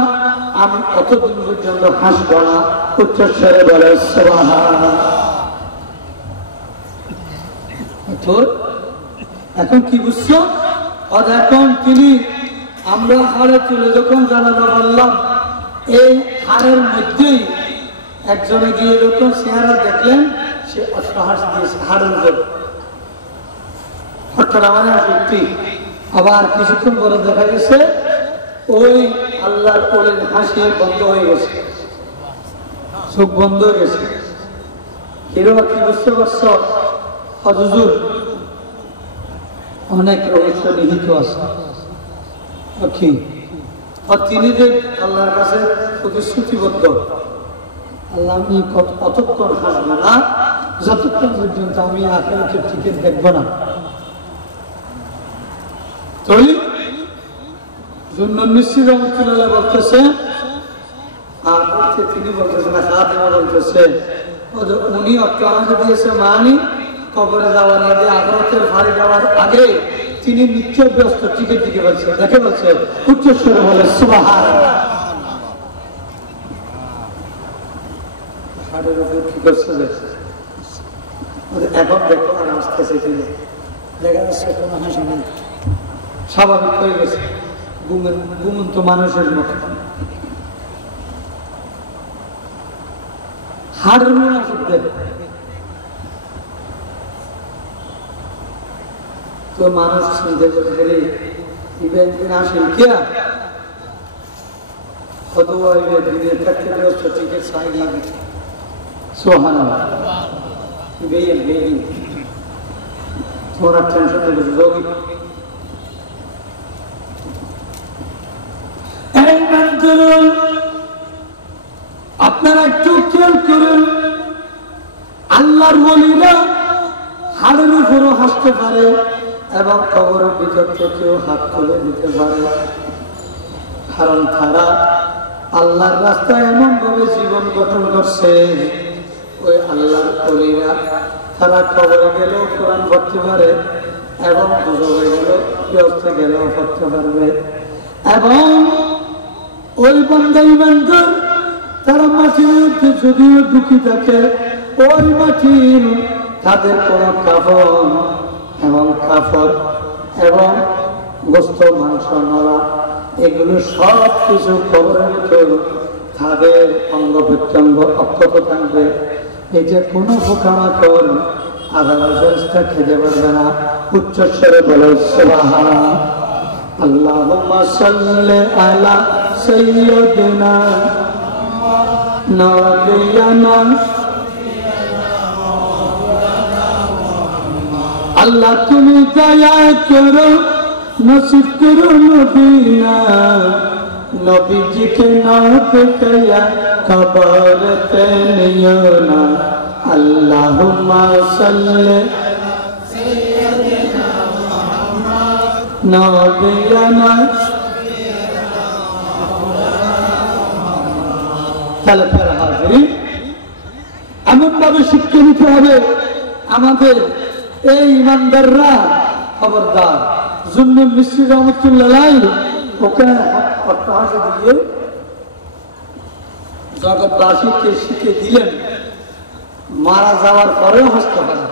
আমি অতদিন পর্যন্ত হাসবো না। উচ্চস্বরে বলে সুবহানাল্লাহ। এখন কি বুঝছো? এখন তিনি আমরা হাড়ে তুলে যখন জানাজা বললাম, এই হাড়ের মধ্যেই একজনে গিয়ে যখন চেহারা দেখলেন, সে অট্টহাস দিয়েছে হাড়ের উপর। হঠাৎ আমার সত্যি আবার কিছুক্ষণ পরে দেখা গেছে ওই আল্লাহর কোলের হাসি বন্ধ হয়ে গেছে, চোখ বন্ধ হয়ে গেছে। এরকম কি বুঝতে পারছো? হুজুর, অনেক রহস্য নিহিত আছে। তিনি যে আল্লাহর কাছে প্রতিশ্রুতিবদ্ধ, আল্লাহ আমি কতক্ষণ হাসবো না যতক্ষণ পর্যন্ত আমি আখিরাতের টিকিট দেখবো না। মিস্ত্রি রহমতুল্লাহ বলতেছে, আর তিনি বলতেছেন বলতেছে উনি আমাকে দিয়েছে মানি কবরে যাওয়ার আগে, আদালতের ভারী যাওয়ার আগে তিনি নিত্য ব্যস্ত টিকিট দিকে বলছে, দেখে বলছে উচ্চস্বরে বলে সুবহানাল্লাহ। হাড়ের উপর কি করছে এখন দেখো আর আসতেছে, দেখা যাচ্ছে কোনো হাসি নেই, স্বাভাবিক হয়ে গেছে, ঘুমন্ত মানুষের মতো। হাড়ের মুনাফিক দেখ তো মানুষ চিন্তা করতে আসেন কিয়া দিনের থাকতে ব্যস্ত টিকিট চাই গিয়ে সুবহানাল্লাহ। তোমরা টেনশন নেবে যোগী আপনারা একটু খেয়াল করেন, আল্লাহর ওলিরা হাড়ের উপরও হাসতে পারে এবং কবরের ভিতর থেকেও হাত তুলে দিতে পারে, কারণ তারা আল্লাহর রাস্তায় এমন ভাবে জীবন গঠন করছে। ওই আল্লাহর ওলিরা তারা কবরে গেলেও কোরআন পড়তে পারে এবং দুজনে গেলেও ব্যস্ত গেলেও পড়তে পারবে। এবং ওই বান্দা ইমানদার তারা মাটির মধ্যে যদিও দুঃখী থাকে, ওই মাটির তাদের কোন কাফন এবং কাপড় এবং গোস্ত মাংস নলা এগুলো সব কিছু কবরের ভিতর তাদের অঙ্গ প্রত্যঙ্গ অক্ষত থাকবে। এই যে কোনো পোকামাকড় আদালত ব্যবস্থা খেতে পারবে না। উচ্চস্বরে বলে সুবহানাল্লাহ। আল্লাহুম্মা সাল্লি আলা সাইয়্যিদিনা নবিয়ানা। আল্লাহ তুমি দয়া করো, নসিব করো মদিনা, নবীজিকে না দেখায়া কবরতে নিও না। আল্লাহুম্মা সাল্লি নবিয়ানা। তাহলে হাজির এমন ভাবে শিক্ষা নিতে হবে আমাদের এই ইমানদাররা। খবরদার, জুন্নুল মিস্ত্রি রহমতুল্লাহ ওকে অট্টহাসি দিয়ে জগৎবাসীকে শিখে দিলেন, মারা যাওয়ার পরেও হাসতে পারে।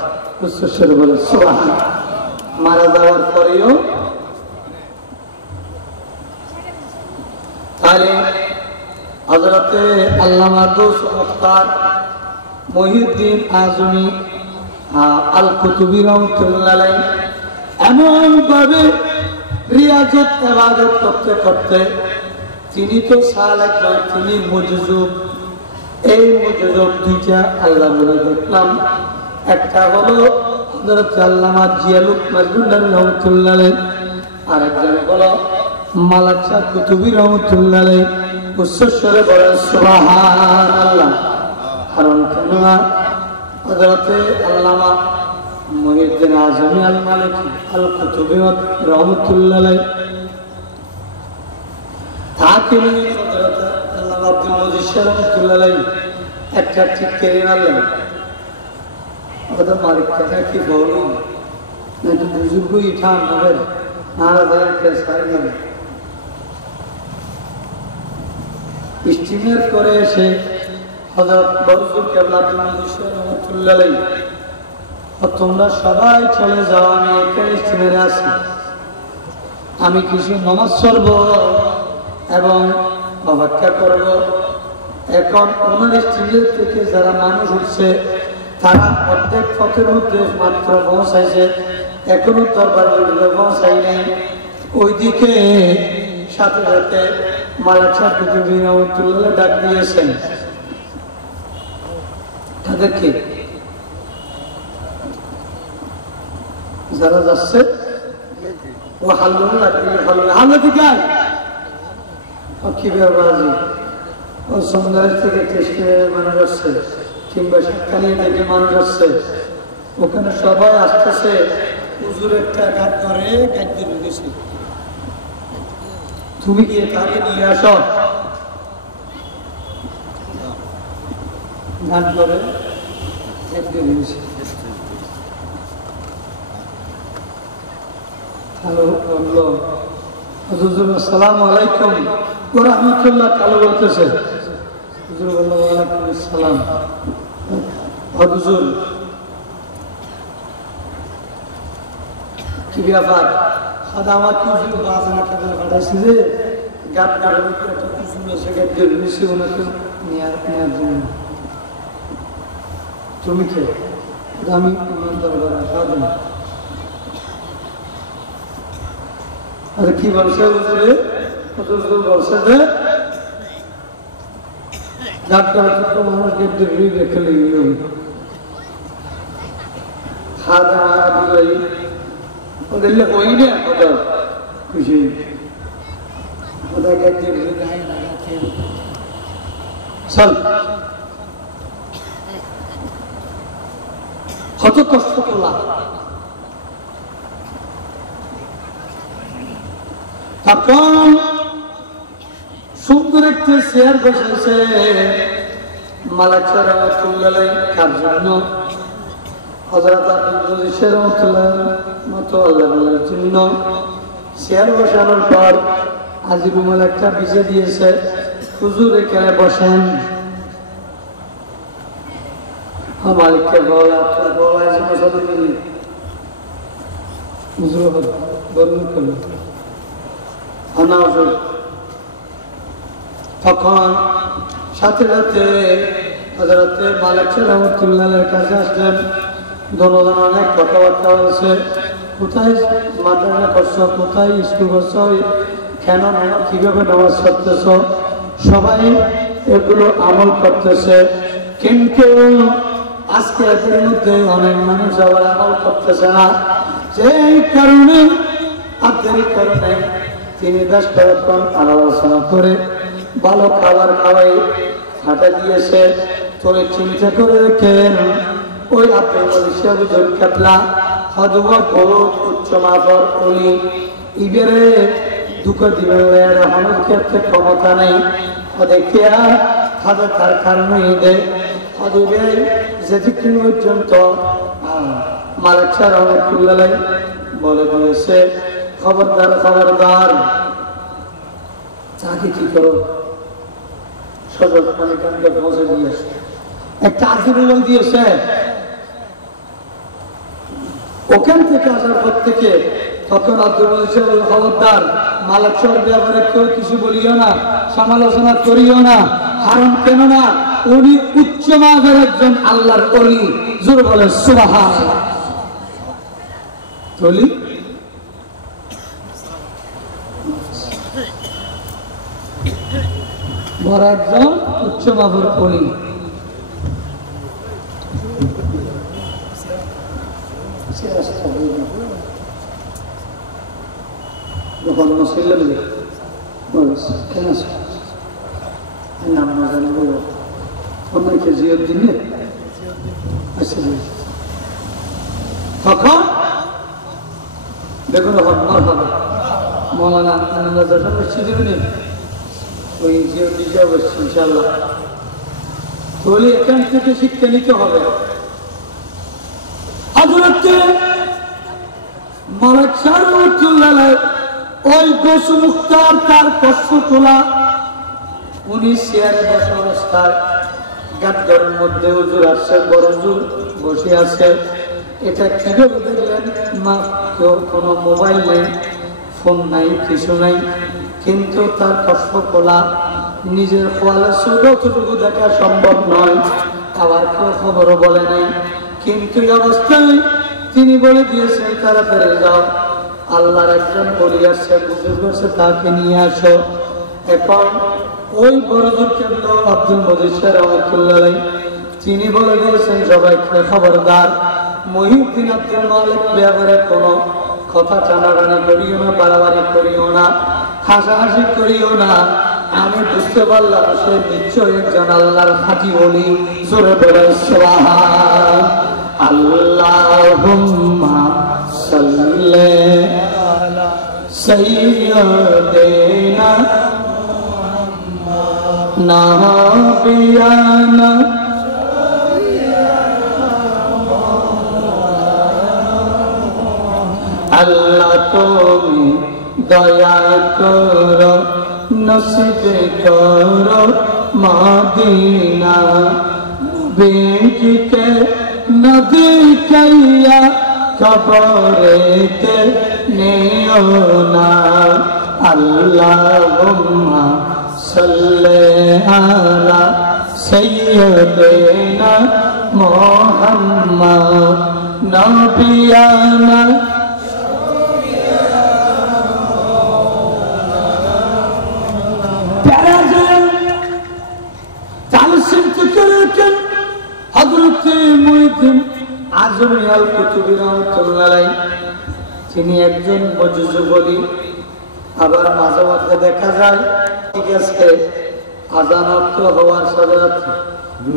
উচ্চস্বরে বলে সুবহানাল্লাহ। মারা যাওয়ার পরেও। তাহলে হযরতে আল্লামা গৌস মুখতার মহিউদ্দিন আজমি আল কুতুবী রাহমাতুল্লাহ এমন ভাবে রিয়াজত ইবাদত করতে করতে তিনি তো সালেক নয়, তিনি মুজজুব। এই মুজজুব দুইটা আল্লাহ বলে দেখলাম। একটা হলো হযরত আল্লামা জিয়ালুল মাজনুন রাহমাতুল্লাহ, আরেকজন হলো মালাক শাহ কুতুবী রাহমাতুল্লাহ। উচ্চস্বরে বলেন সুবহানাল্লাহ। কারণ কেননা হযরতে আল্লামা মুহিউদ্দিন আজমি আল মালিকি আল কুতুবী রাহমাতুল্লাহ হাকিম আব্দুল মজিদ রহমতুল্লাহ একটা ঠিক কেড়ে আনলেন। ওদের মালিক কথা কি বলুন না, বুজুর্গই ঠান হবে স্টিমার করে এসে হযরত বরজুল কেবলা আব্দুল মজিদ রহমতুল্লাহ তোমরা সবাই চলে যাও, আমি এখানে স্টিমারে আছি, আমি কিছু নামাজ পড়ব এবং অপেক্ষা করব। এখন ওনার স্ত্রীর থেকে যারা মানুষ উঠছে তারা অর্ধেক পথের মধ্যে মাত্র পৌঁছাইছে, এখনো দরবার পৌঁছাই নেই। ওইদিকে সাথে সাথে মালিক সাহেব রহমতুল্লাহ ডাক দিয়েছেন তাদেরকে, যারা যাচ্ছে ও হাল্লো হাল্লো দিকে ও সন্ধ্যার থেকে মানুষ আসছে কিংবা শীতকালীন থেকে মানুষ আসছে, ওখানে সবাই আসতেছে। হুজুর একটা গাছ ধরে গাছ দিয়ে গেছে, তুমি গিয়ে তাকে নিয়ে আসো। গান করে গাছ দিয়ে গেছে। হ্যালো বললো হুজুর আসসালামু আলাইকুম ওয়া রাহমাতুল্লাহ, কালো বলতেছে। হুজুর বলল ওয়ালাইকুম আসসালাম। হুজুর কি ব্যাপার? খাদা আমার কি হুজুর বাজানা কেবল পাঠাইছি যে গাত কাটার ভিতরে একটা কুসুম এসে গাত দিয়ে রয়েছে ওনাকে নেওয়ার জন্য। তুমি কে? আমি দরবার খাদেম। আরে কি বলছে হুজুরে? হুজুর বলছে যে ডাক্তার তো মানুষ দেখতে রেখে লেগে খাদা দিলাই ওদের ওই না কথা খুশি চল কত কষ্ট করলাম। তখন সুন্দর একটি চেয়ার বসেছে মালিক রহমতুল্লাহ কার জন্য? হযরত আব্দুল মজিদ রহমতুল্লাহ মতো আল্লাহর জন্য। চেয়ার বসানোর পর আজিবুল একটা বিছে দিয়েছে, হুজুর এখানে বসেন। মালিককে বলা তোর বলা আছে বসাতে দিলি হুজুর বরণ করল। তখন সাথে সাথে হযরতে মালিক রহমতুল্লাহের কাছে আসলেন। দুজন অনেক কথাবার্তা হয়েছে, কোথায় মাদ্রাসা করছো, কোথায় স্কুল করছো, কেন কিভাবে নামাজ পড়তেছ, সবাই এগুলো আমল করতেছে। কিন্তু আজকে এদের মধ্যে অনেক মানুষ আবার আমল করতেছে না, যেই কারণে আপনার কারণে তিনি বেশ কয়েকক্ষণ আলোচনা করে ভালো খাবার খাওয়াই হাঁটা দিয়েছে। তোরে চিন্তা করে দেখেন ওই আপনার হুজুর কেবলা হদুয়া বহুত উচ্চ মাফর অলি ইবেরে দুঃখ দিবেন আমার ক্ষেত্রে ক্ষমতা নেই। দেখিয়া হাতে তার কারণে ঈদে হদুবে যেদিন পর্যন্ত মালিক রহমতুল্লাহ বলে দিয়েছে খবরদার খবরদার তাকে কি করো সজল পানিকানকে পৌঁছে দিয়েছে। একটা আশীর্বাদ দিয়েছে, ওখান থেকে আসার পর থেকে তখন আব্দুল মজিদ খবরদার মালিক সাহেবের ব্যাপারে কেউ কিছু বলিও না, সমালোচনা করিও না। কারণ কেন না উনি উচ্চ মানের একজন আল্লাহর ওলি। জোর বলে সুবহানাল্লাহ। বলি বড় একজন উচ্চ মানের ওলি। যখন মুসলিম কেন নাম না জানি বলো অন্যকে জিয়ত দিনে তখন দেখুন মৌলানা ওই যে নিজে বসছি ইনশাল্লাহ। তাহলে এখান থেকে শিক্ষা নিতে হবে। হযরতে মালিক শাহ রহমাতুল্লাহ আলাইহি ওই বসু মুখতার তার কষ্ট তোলা, উনি চেয়ারে বসা অবস্থায় গাদ্দারের মধ্যে হুজুর আসছে, বড় হুজুর বসে আছে। এটা কিভাবে দেখলেন? মা কেউ কোনো মোবাইল নেই, ফোন নাই, কিছু নাই, কিন্তু তার কষ্ট তোলা নিজের খোয়ালে যতটুকু দেখা সম্ভব নয়, আবার কেউ খবরও বলে নাই। কিন্তু এই অবস্থায় তিনি বলে দিয়েছেন তাড়াতাড়ি যাও, আল্লাহর একজন বলি আসছে, বুজুর্গ আছে, তাকে নিয়ে আসো। এখন ওই বড়দুর কেন্দ্র আব্দুল মজিদ শাহ রহমাতুল্লাহ আলাইহি তিনি বলে দিয়েছেন সবাইকে, খবরদার মহিউদ্দিন আব্দুল মালিক ব্যাপারে কোনো কথা টানাটানি করিও না, বাড়াবাড়ি করিও না, হাসাহাসি করিও না। আমি বুঝতে পারলাম সে নিশ্চয়ই একজন আল্লাহর খাঁটি ওলি। জোরে বলে সুবহান আল্লাহুম্মা সাল্লি আলা সাইয়্যিদিনা নাবিয়ানা আল্লাহ তুমি দয়া করো, নসিব করো মদিনা, নবীকে নবী কইয়া কবরেতে নিও না। আল্লাহুম্মা সাল্লি আলা সাইয়্যিদিনা মুহাম্মদ নবিয়ানা তিনি একজন মজুজু বলি। আবার মাঝে মধ্যে দেখা যায় ঠিক আছে আযান অর্থ হওয়ার সাথে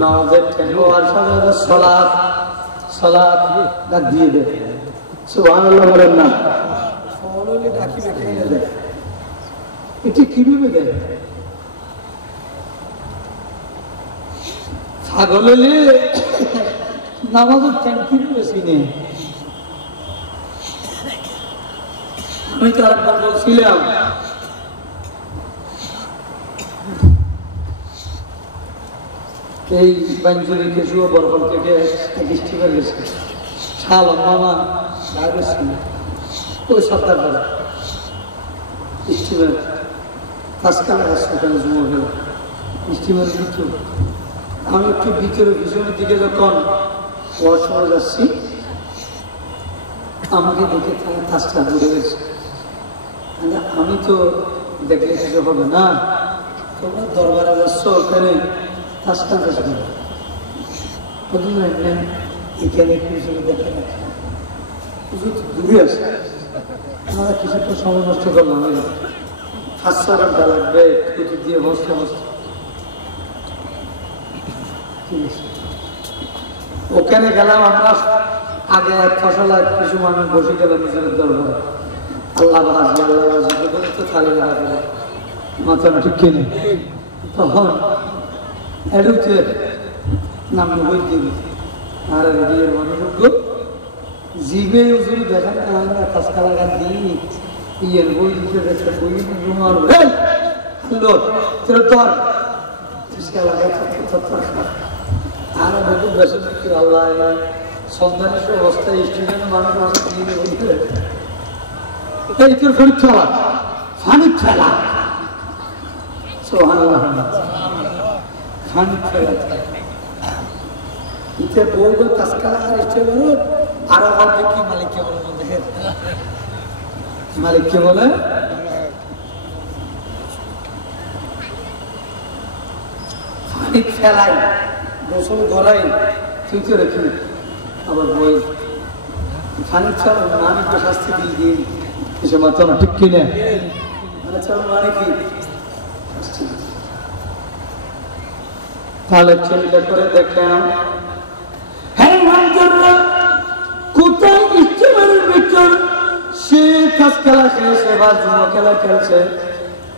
নামাজের টাইম হওয়ার সাথে সালাত সালাত ডাক দিয়ে দেয়। সুবহানাল্লাহ বলেন না, ফললে ডাকি বেঁকে দেয়। এটি কিভাবে দেয়? ছাগল হলে নামাজের টাইম কিভাবে চিনে? আমি তো একবার বলছিলাম এই বাঞ্জুরি কেশুয়া বরফল থেকে স্টিমার গেছে, শাল মামা ছিল ওই সপ্তাহ বেলা স্টিমার আজকালের হাসপাতালে জমা গেল স্টিমার ভিতর। আমি একটু ভিতরে পিছনের দিকে যখন ওয়াশরুমে যাচ্ছি, আমাকে দেখে কাজটা ঘুরে গেছে। আমি তো দেখলে কিছু হবে না, তোমরা দরবারে যাচ্ছ ওখানে কাজটা আসবে এখানে কিছু দেখে দূরে আসে। আমরা কিছু একটা সময় নষ্ট করলাম, হাস্যা ঘন্টা লাগবে কুচি দিয়ে বসতে বসতে। ওখানে গেলাম আমরা আগে ফসলা কিছু মানুষ বসে গেলাম নিজের দরবারে, আল্লাহ বাজি আল্লাহ বাজি তো খালি লাগা মাথা ঠিক কিনে। তখন এডুতে নাম বই দিবি আর রেডিওর মানুষ জিবে উজুর দেখা কাজকা লাগা দিই ইয়ের বই দিতে দেখতে বই রুমার হলো তোর তোর লাগা আর বহু বেশি আল্লাহ সন্ধানের অবস্থায় স্টুডেন্ট মানুষ এই তোর ফরিদ খেলা ফানি খেলা ফানি খেলা ইতে বলবো কাজকালা আর ইচ্ছে বলো আরো হবে কি মালিককে বলে দেখেন মালিককে বলে ফানি খেলাই গোসল গড়াই তুই তো রেখি আবার বই ফানি ছাড়া মানে তো শাস্তি দিয়ে দিন এসে মাত্র না ঠিক কিনে মানে ছাড়া মানে কি তাহলে চিন্তা করে দেখলাম হ্যাঁ মানজুররা কোথায় ইস্তেমারের ভিতর সে কাজ খেলা খেলছে বা জুয়া খেলা খেলছে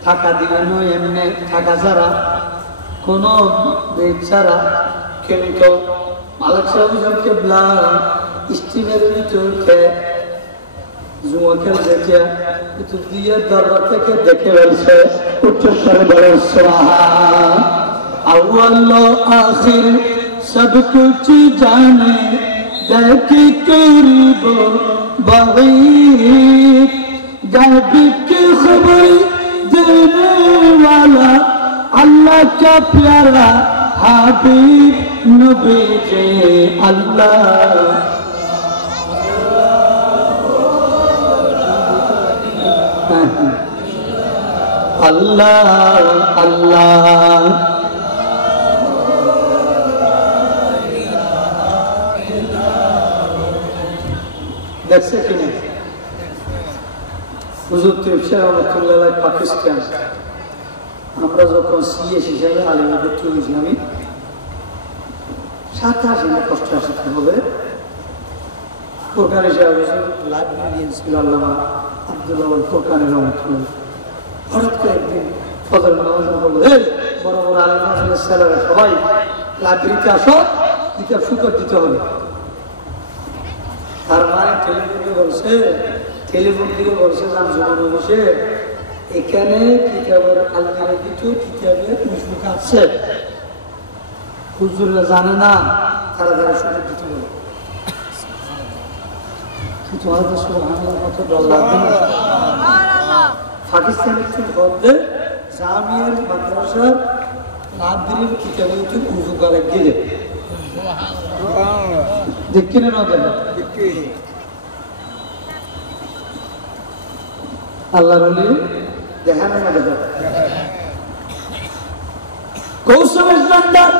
টাকা দিলে নয়, এমনি টাকা ছাড়া কোনো বেদ ছাড়া। কিন্তু মালিক সাহেব কেবলা স্টিমের ভিতরে জুয়া খেলছে, ভিতর দিয়ে দরবার থেকে দেখে ফেলছে, উচ্চস্বরে বলে সুবহান। अव्वल आखिर सब कुछ जाने, की करीब बगीर, गैब की खबर देने वाला अल्लाह का प्यारा हबीब नबी जे अल्लाह। अल्लाह अल्लाह দেখছে কিনা হুজুর তিরশা রহমতুল্লাহ পাকিস্তান। আমরা যখন সিএস হিসাবে আলিমুদ্দিন তুলেছি, আমি 27 শিখতে হবে। ফোরকানি সাহেব লাইব্রেরিয়ান ছিল আল্লামা আব্দুল্লাহ ফোরকানি রহমতুল্লাহ। হঠাৎ করে একদিন ফজর নামাজ বলবো, এই বড় বড় আলিমের ছেলেরা সবাই লাইব্রেরিতে আসো, কিতাব শুকর দিতে হবে। তার মানে টেলিফোন দিয়ে বলছে জামজুমান বসে এখানে কিতাবের আলমারি কিছু কিতাবের মুশফিক আছে, হুজুররা জানে না, তারা তারা শুনে দিতে বলে। তোমাদের সুবহানাল্লাহ কত ডর লাগবে না? পাকিস্তানের একটু বলতে জামিয়ার মাদ্রাসার লাইব্রেরির কিতাবের একটু উজু করে গেলে দেখি না দেন আল্লাহর ওলি দেখা না দেখা। কৌশল ইসলামদার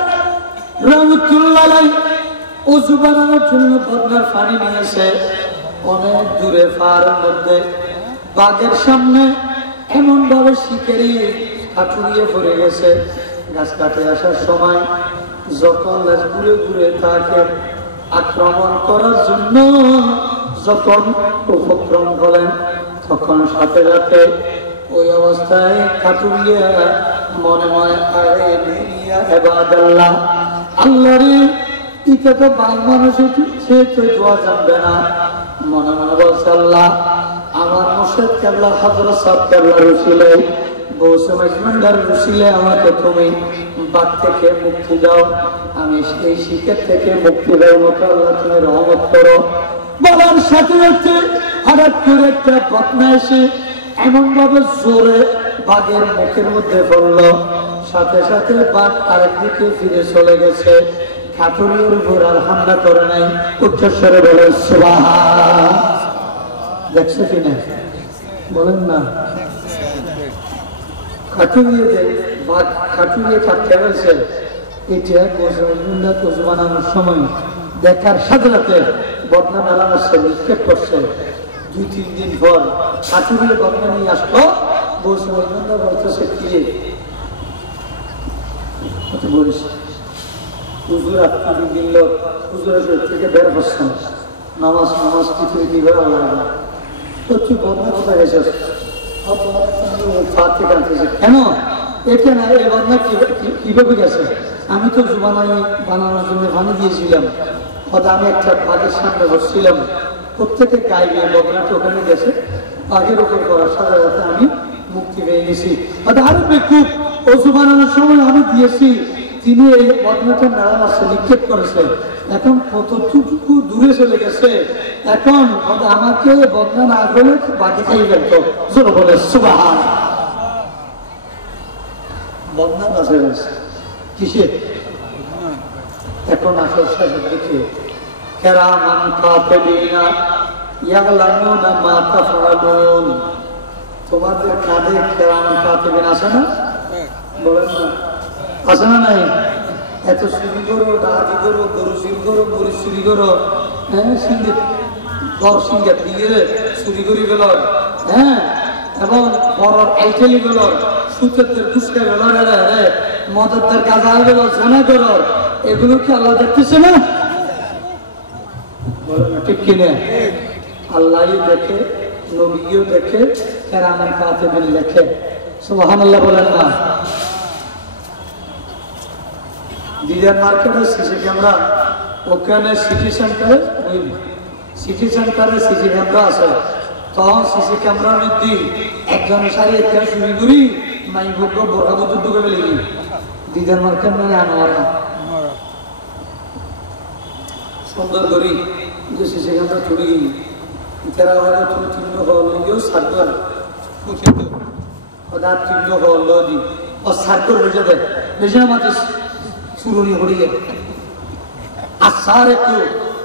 রহমতুল্লাহ আলাইহি ওযু বানানোর জন্য বদনার পানি নিয়েছে। অনেক দূরে পাহাড়ের মধ্যে বাঘের সামনে এমন ভাবে শিকারি কাঠুরিয়ে পড়ে গেছে। গাছ কাটে আসার সময় যখন ঘুরে ঘুরে তাকে আক্রমণ করার জন্য যখন উপক্রম করেন, তখন সাথে সাথে ওই অবস্থায় কাটুরিয়া মনে মনে আরে ইবাদাল্লাহ, আল্লাহরে এটা তো বাল মানুষ, সে তো দোয়া জানবে না। মনে মনে বলছে, আল্লাহ আমার মুর্শিদ কেবলা হযরত সাহেব কেবলা রসিলে বৌসে মেজবান্ডার রসিলে আমাকে তুমি বাদ থেকে মুক্তি দাও, আমি সেই শিখের থেকে মুক্তি দেওয়ার মতো আল্লাহ তুমি রহমত করো। বলার সাথে সাথে হঠাৎ করে একটা ঘটনা এসে এমন ভাবে জোরে বাঘের মুখের মধ্যে পড়লো, সাথে সাথে বাঘ আরেকদিকে ফিরে চলে গেছে। কাঠুরিয়ার উপর আর হামলা করে নাই। উচ্চস্বরে বলে সুবহান। দেখছে কিনা বলেন না? কাঠুরিয়ে বাঘ কাঠুরিয়ে কাটতে গেছে। এটা কচু বানানোর সময় দেখার সাথে সাথে বদনা মেলা আসছে, নিক্ষেপ করছে। 2-3 দিন পর কাঠুরিয়ে বদনা নিয়ে আসলো। বসুন্ধরা বলতেছে কি বলিস হুজুর আপনি দিল, হুজুরের শরীর থেকে বের হচ্ছেন, নামাজ নামাজ পৃথিবী কি করে আল্লাহ তুই বদনা কোথায় গেছিস? কেন এটা না, এই বদনা কিভাবে গেছে? আমি তো জুবানাই বানানোর জন্য পানি দিয়েছিলাম, হয়তো আমি একটা বাঘের সামনে বসছিলাম, প্রত্যেকে গায়ে গিয়ে বদনাটা ওখানে গেছে, বাঘের উপর করার সাথে সাথে আমি মুক্তি পেয়ে গেছি। হয়তো আরো বেকুব ও জুবানানোর সময় আমি দিয়েছি, তিনি এই বদনাটা নাড়া মাসে নিক্ষেপ করেছেন, এখন কতটুকু দূরে চলে গেছে। এখন আমাকে বদনা না করলে বাকি খাই ফেলত। জোর বলে সুবহান। বদনা বাঁচে গেছে কিসে? এখন আসল সাহেব দেখে কেরামান কাতিবিনা ইয়ালামুনা মা তাফআলুন। তোমাদের কাঁধে কেরামান কাতিবিন আছে না? বলেন না, আছে না? নাই? এত চুরি করো, ডাকাতি করো, গরু চুরি করো, মরিচ চুরি করো, হ্যাঁ, সিঙ্গে দর সিঙ্গে দিয়ে চুরি করি গেল, হ্যাঁ, এবং বড় আইটেলি গেল, সুতের ফুসকা গেল, মদের গাঁজা গেল, জানা গেল, এগুলো কি আল্লাহ দেখতেছে না? ঠিক কিনে আল্লাহ দেখে, নবীও দেখে, কেরামান কাতিবিন লেখে। সুবহানাল্লাহ বলেন না। দিদার মার্কেটে সিসি ক্যামেরা, ওখানে সিটি সেন্টারে ওই সিটি সেন্টারে সিসি ক্যামেরা আছে। তখন সিসি ক্যামেরার মধ্যে একজনের সারি একটা শুরু করি মাই ভোগ্য বড় যুদ্ধ করে লেগে দিদার মার্কেট মানে আনোয়ারা সুন্দর করি যে সিসি ক্যামেরা চলে গেলি ইতারা হলে তুমি চিহ্ন হল গিয়েও সার্কল পুছিত ওদার চিহ্ন হল দি ও সার্কল হয়ে যাবে বেশি না মাতিস সুরনি হড়িয়ে আর সারে তো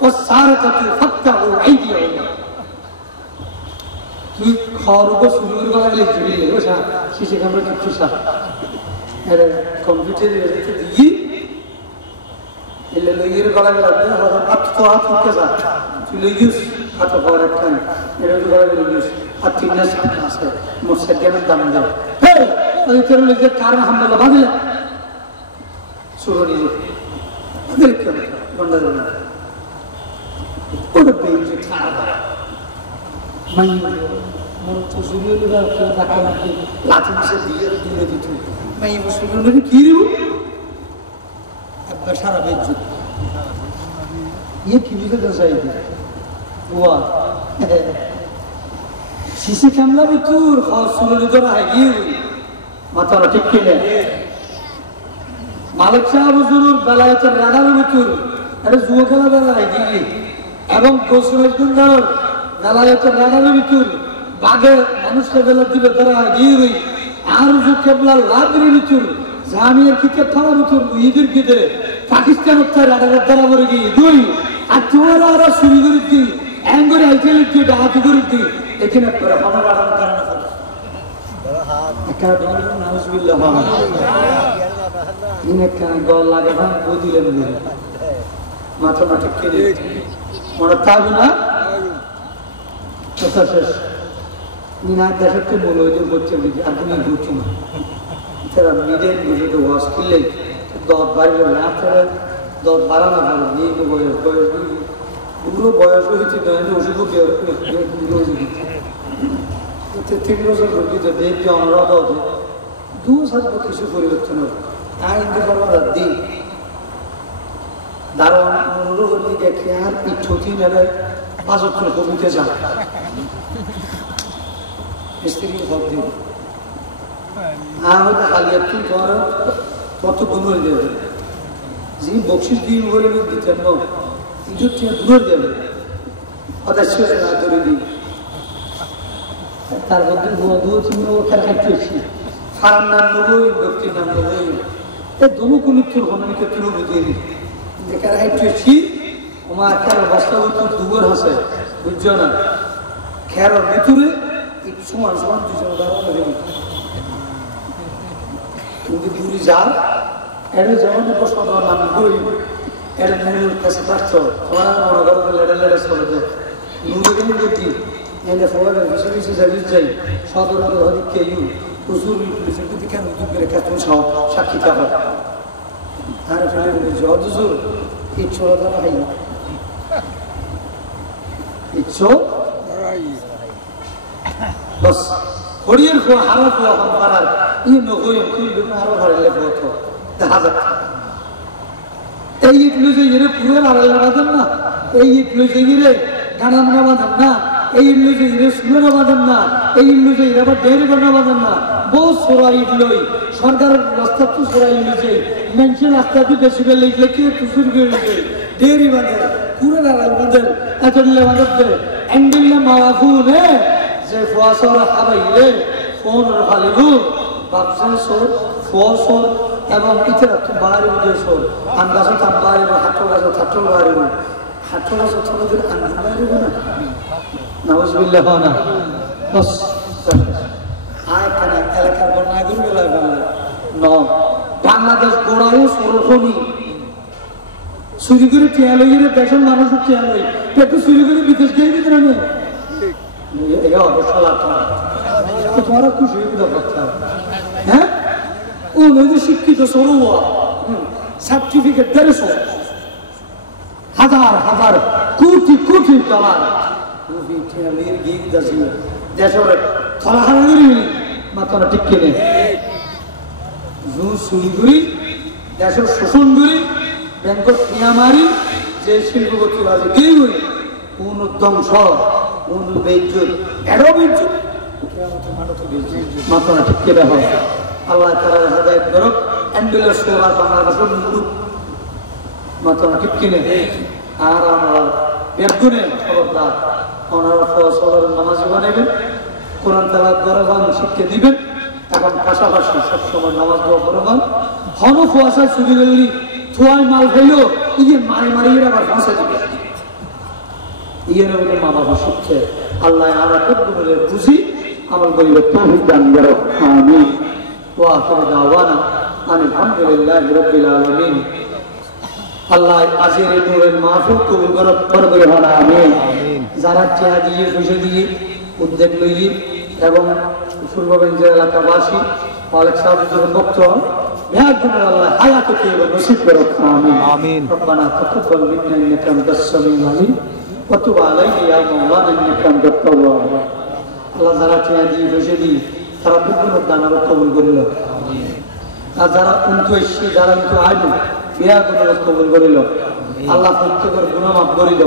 ও সারে তো ফাত্তা ও আইডিয়া তুই খাওয়ার উপর শুরু করে গলা গেলে চলে গেলে ওসা সিসি ক্যামেরা কিচ্ছু সা এটা কম্পিউটার দিয়ে এলে লইয়ের গলা গেলে হাত তো হাত উঠতে যা তুই লইস হাত হওয়ার একটা এটা তো গলা গেলে লইস আর তিনটা সামনে আছে মোট সেকেন্ডের দাম দেয় হ্যাঁ ওই তেরো লোকের কারণ হামলা বাঁধলে শুরু নিয়ে ওদের কেন গন্ডা দেবে ওটা বেঞ্চে খারাপ মাই মনে তো শুরু হলো টাকা রাখি লাঠি মিশে দিয়ে তুলে দিত মাই শুরু হলো কি রে একবার সারা বেঞ্চে ये किसी का चाहिए हुआ सीसी कैमरा भी दूर और सुनने तो रहा है ये माता ठीक के लिए मालिक साहब जरूर बलाय चल रहा है दूर अरे जुआ खेला बला है ये एवं गोसमेज गुंडर बलाय चल रहा है दूर बागे मनुष्य बेला दिले तरह है ये आर जो केबला लादरी दूर जामिया की के थारा दूर इधर की दे पाकिस्तान उत्तर राडा दरा बरगी दुई আর তোমার আরো শুরু করে দিই অ্যাঙ্গরে আইটেল দিই ডাহাতি করে দিই এখানে পরে আমার আরাম কারণে ফলে একটা ডলার নাউজুবিল্লাহ ইনে কান গল লাগে না বদিলে বলে মাথা মাথা কেড়ে মনে থাকবে না কথা শেষ নিনা দেশকে বলো যে বলছে আপনি বুঝছেন তারা মিডের বুঝে ওয়াশ করলে দর বাইরে না করে দর বাড়ানো ভালো নিয়ে বয়স বয়স পুরো বয়স হয়েছে ওষুধ 3 বছর রোগীতে দেখতে অনুরোধ হতো 2000 কিছু পরিবর্তন হবে আইন করবার দিই দারোয়ান অনুরোধ দিকে খেয়ার পিঠি নেবে 5 কবিতে যান স্ত্রী সব দিন হয়তো খালি একটু পর কত গুণ হয়ে যাবে जी बख्शिश दी बोले भी दिखन नो इधर क्या दूर जाए अदर्श से ना दूर दी तार बंधु हुआ दो तीन वो कर सकते हैं फार्म नाम नो वो व्यक्ति नाम नो वो ये दोनों को नित्य होने के तीनों भी दे दी देखा रहा है ट्रेसी हमारा क्या वास्तव में तो दूर हंसे बुझना खैर और मितुरे एक सुमान तुझे उदाहरण लगे तुमने दूरी जा এর যেমন প্রশ্ন তোমার নাম করি এর নুরের কাছে থাকতো তোমার মনে করো লেড়ে লেড়ে চলে যায় নুরে কিন্তু দেখি এনে ফলের বিষয় বিষয় যাবি যাই সদর হরি কে ইউ হুজুর পুলিশের দিকে কেন উদ্যোগ করে কাতুন সহ সাক্ষী থাকা আর ফেলে বলেছে হুজুর এই ছোড়া দ্বারা হাই ইচ্ছো বস হরিয়ের ফোয়া হারা ফোয়া হন পারার ই নগই তুই বিভিন্ন আরো হারাইলে ফোয়া দেখা যাচ্ছে এই ইটলু যে ইরে পুরো লড়াই বাঁধেন না এই ইটলু যে ইরে গানা না বাঁধেন না এই ইটলু যে ইরে সুরে না বাঁধেন না এই ইটলু যে ইরে আবার ডেরি না বাঁধেন না বহু সোরা ইটলই সরকারের রাস্তা তো সোরা ইটলু যে মেনশন রাস্তা তো বেশি বেলে ইটলে কি তুসুর গেছে ডেরি বাঁধে পুরো লড়াই বাঁধে আচরলে বাঁধে এন্ডিলে মাওয়াফু রে যে ফুয়াসরা খাবাইলে ফোন ফালিবু বাপসে সোর ফুয়াসর এবং ইতিরা তো বাড়ি উদয় সোর আন্দাজে তাম বাড়ি বা হাট্টো গাছে থাট্টো বাড়ি হাট্টো গাছে তোমাদের আন্দাজ বাড়ি না নাউজুবিল্লাহ না বস আয় কেন এলাকার বন্যা গুলো ন বাংলাদেশ গোড়ায় সরফনি চুরি করে টিয়া লইয়ে দেশের মানুষ টিয়া লই একটু চুরি করে বিদেশ গিয়ে দিতে না এটা অবস্থা লাগতো তোমার খুশি কথা হ্যাঁ ও নদী শিক্ষিত সরোয়া সার্টিফিকেট 150 হাজার হাজার কোটি কোটি ডলার দেশের থলাহারি মাথাটা ঠিক কিনে জু চুরি করি দেশের শোষণ করি ব্যাংকত কিয়া মারি যে শিল্পপতি আছে গেই হই কোন ধ্বংস কোন বেইজ্জত এরও বেইজ্জত মাথাটা ঠিক কিনে হয় আল্লাহ তাআলা হেদায়েত করুক অ্যাম্বুলেন্স সেবা বাংলাদেশের মুরুদ মাথাটা ঠিক কিনে আর আমরা বেগুনে খবরদার ওনারা ফসলের নামাজ বানাবেন কোরআন তেলাওয়াত করবেন শিক্ষা দিবেন এবং পাশাপাশি সবসময় নামাজ দোয়া করবেন হনফ ওয়াসা চুরি করলি থুয়াই মাল হইল ইয়ে মারি মারি আবার ফাঁসে দিবে ইয়ের মধ্যে মা বাবা শিখছে আল্লাহ আমরা কতগুলো বুঝি আমল করিবে তৌফিক দান করো আমিন ওয়া আখিরু দাওয়ানা আলহামদুলিল্লাহি রাব্বিল আলামিন আল্লাহ আজের এই নূরের মাহফিল কবুল করবে আমিন যারা চেয়া দিয়ে পয়সা দিয়ে উদ্যোগ লইয়ে এবং পূর্বগঞ্জ এলাকাবাসী অনেক সাহায্যের ভক্ত আল্লাহ হায়াতে নসিব করো আমিন আমিন রব্বানা তাকাব্বাল মিন্না ইন্নাকা আনতাস সামিউল আলিম ওয়া তুব আলাইনা ইয়া মাওলানা ইন্নাকা আনতাত তাওয়াব আল্লাহ যারা চেয়া দিয়ে পয়সা দিয়ে তারা বিভিন্ন দান কবুল করিল আমিন আর যারা কিন্তু এসে যারা কিন্তু আইলো বিয়া করে কবুল করিল আল্লাহ প্রত্যেকের গুনাহ মাফ করিল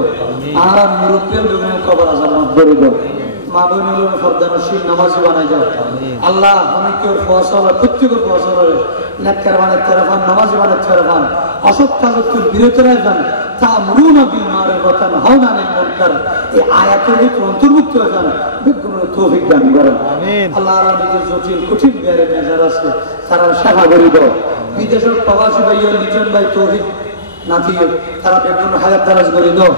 আর মুরব্বির গুনাহ কবর আযাব মাফ করিল মা বোনের ফরদানশীল নামাজি বানাই দাও আল্লাহ অনেকের ফসল প্রত্যেকের ফসল নেককার বানাই তেরাফান নামাজি বানাই তেরাফান অসৎ কাজের বিরত রাখবেন তা মুরুনা বিল মারুফ ওয়া নাহাউনা আনিল মুনকার এই আয়াতের ভিতর অন্তর্ভুক্ত হবেন বিজ্ঞানের তৌফিক দান করুন আমিন আল্লাহ রাব্বির জটিল কঠিন বিয়ারে মেজার আছে তারা সেবা করি দাও বিদেশের প্রবাসী ভাইয়া লিটন ভাই তৌফিক না দিয়ে তারা বেগুন হায়াত দারাজ করে দাও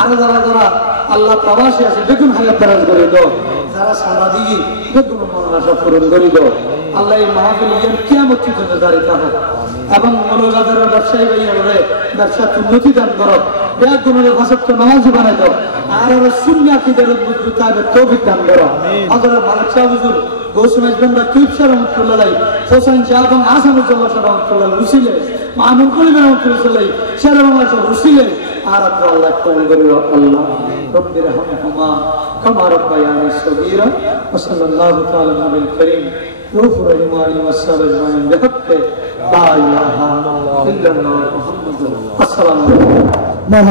আর যারা যারা আল্লাহ প্রবাসী আছে বেগুন হায়াত দারাজ করে দাও যারা সারা দিয়ে বেগুন মনের আশা পূরণ করে দাও আল্লাহ এই মাহফিল ইয়াম কিয়ামত পর্যন্ত দাঁড়িয়ে থাকো এবং মৌলবাদের ব্যবসায়ী ভাইয়ারে ব্যবসা উন্নতি দান করো বেগুনের ভাষাত্ব নামাজ বানাই দাও আর সুন্নাহ আকীদার মুতাবিক তৌফিক দান করো হযরত মালিক শাহ হুজুর গৌসুম আজমের কিবসা রাহমাতুল্লাহ আলাইহি হোসেন শাহ এবং আসানুজ্জামান শাহ রাহমাতুল্লাহ উসিলে মামুন কলিম রাহমাতুল্লাহ আলাইহি শাহরামান শাহ উসিলে আর আল্লাহ কবুল করিও আল্লাহ رب ارحمهما كما ربياني صغيرا وصلى الله تعالى على النبي الكريم روح رحمه والصحابه اجمعين بحق لا اله الا الله محمد السلام عليكم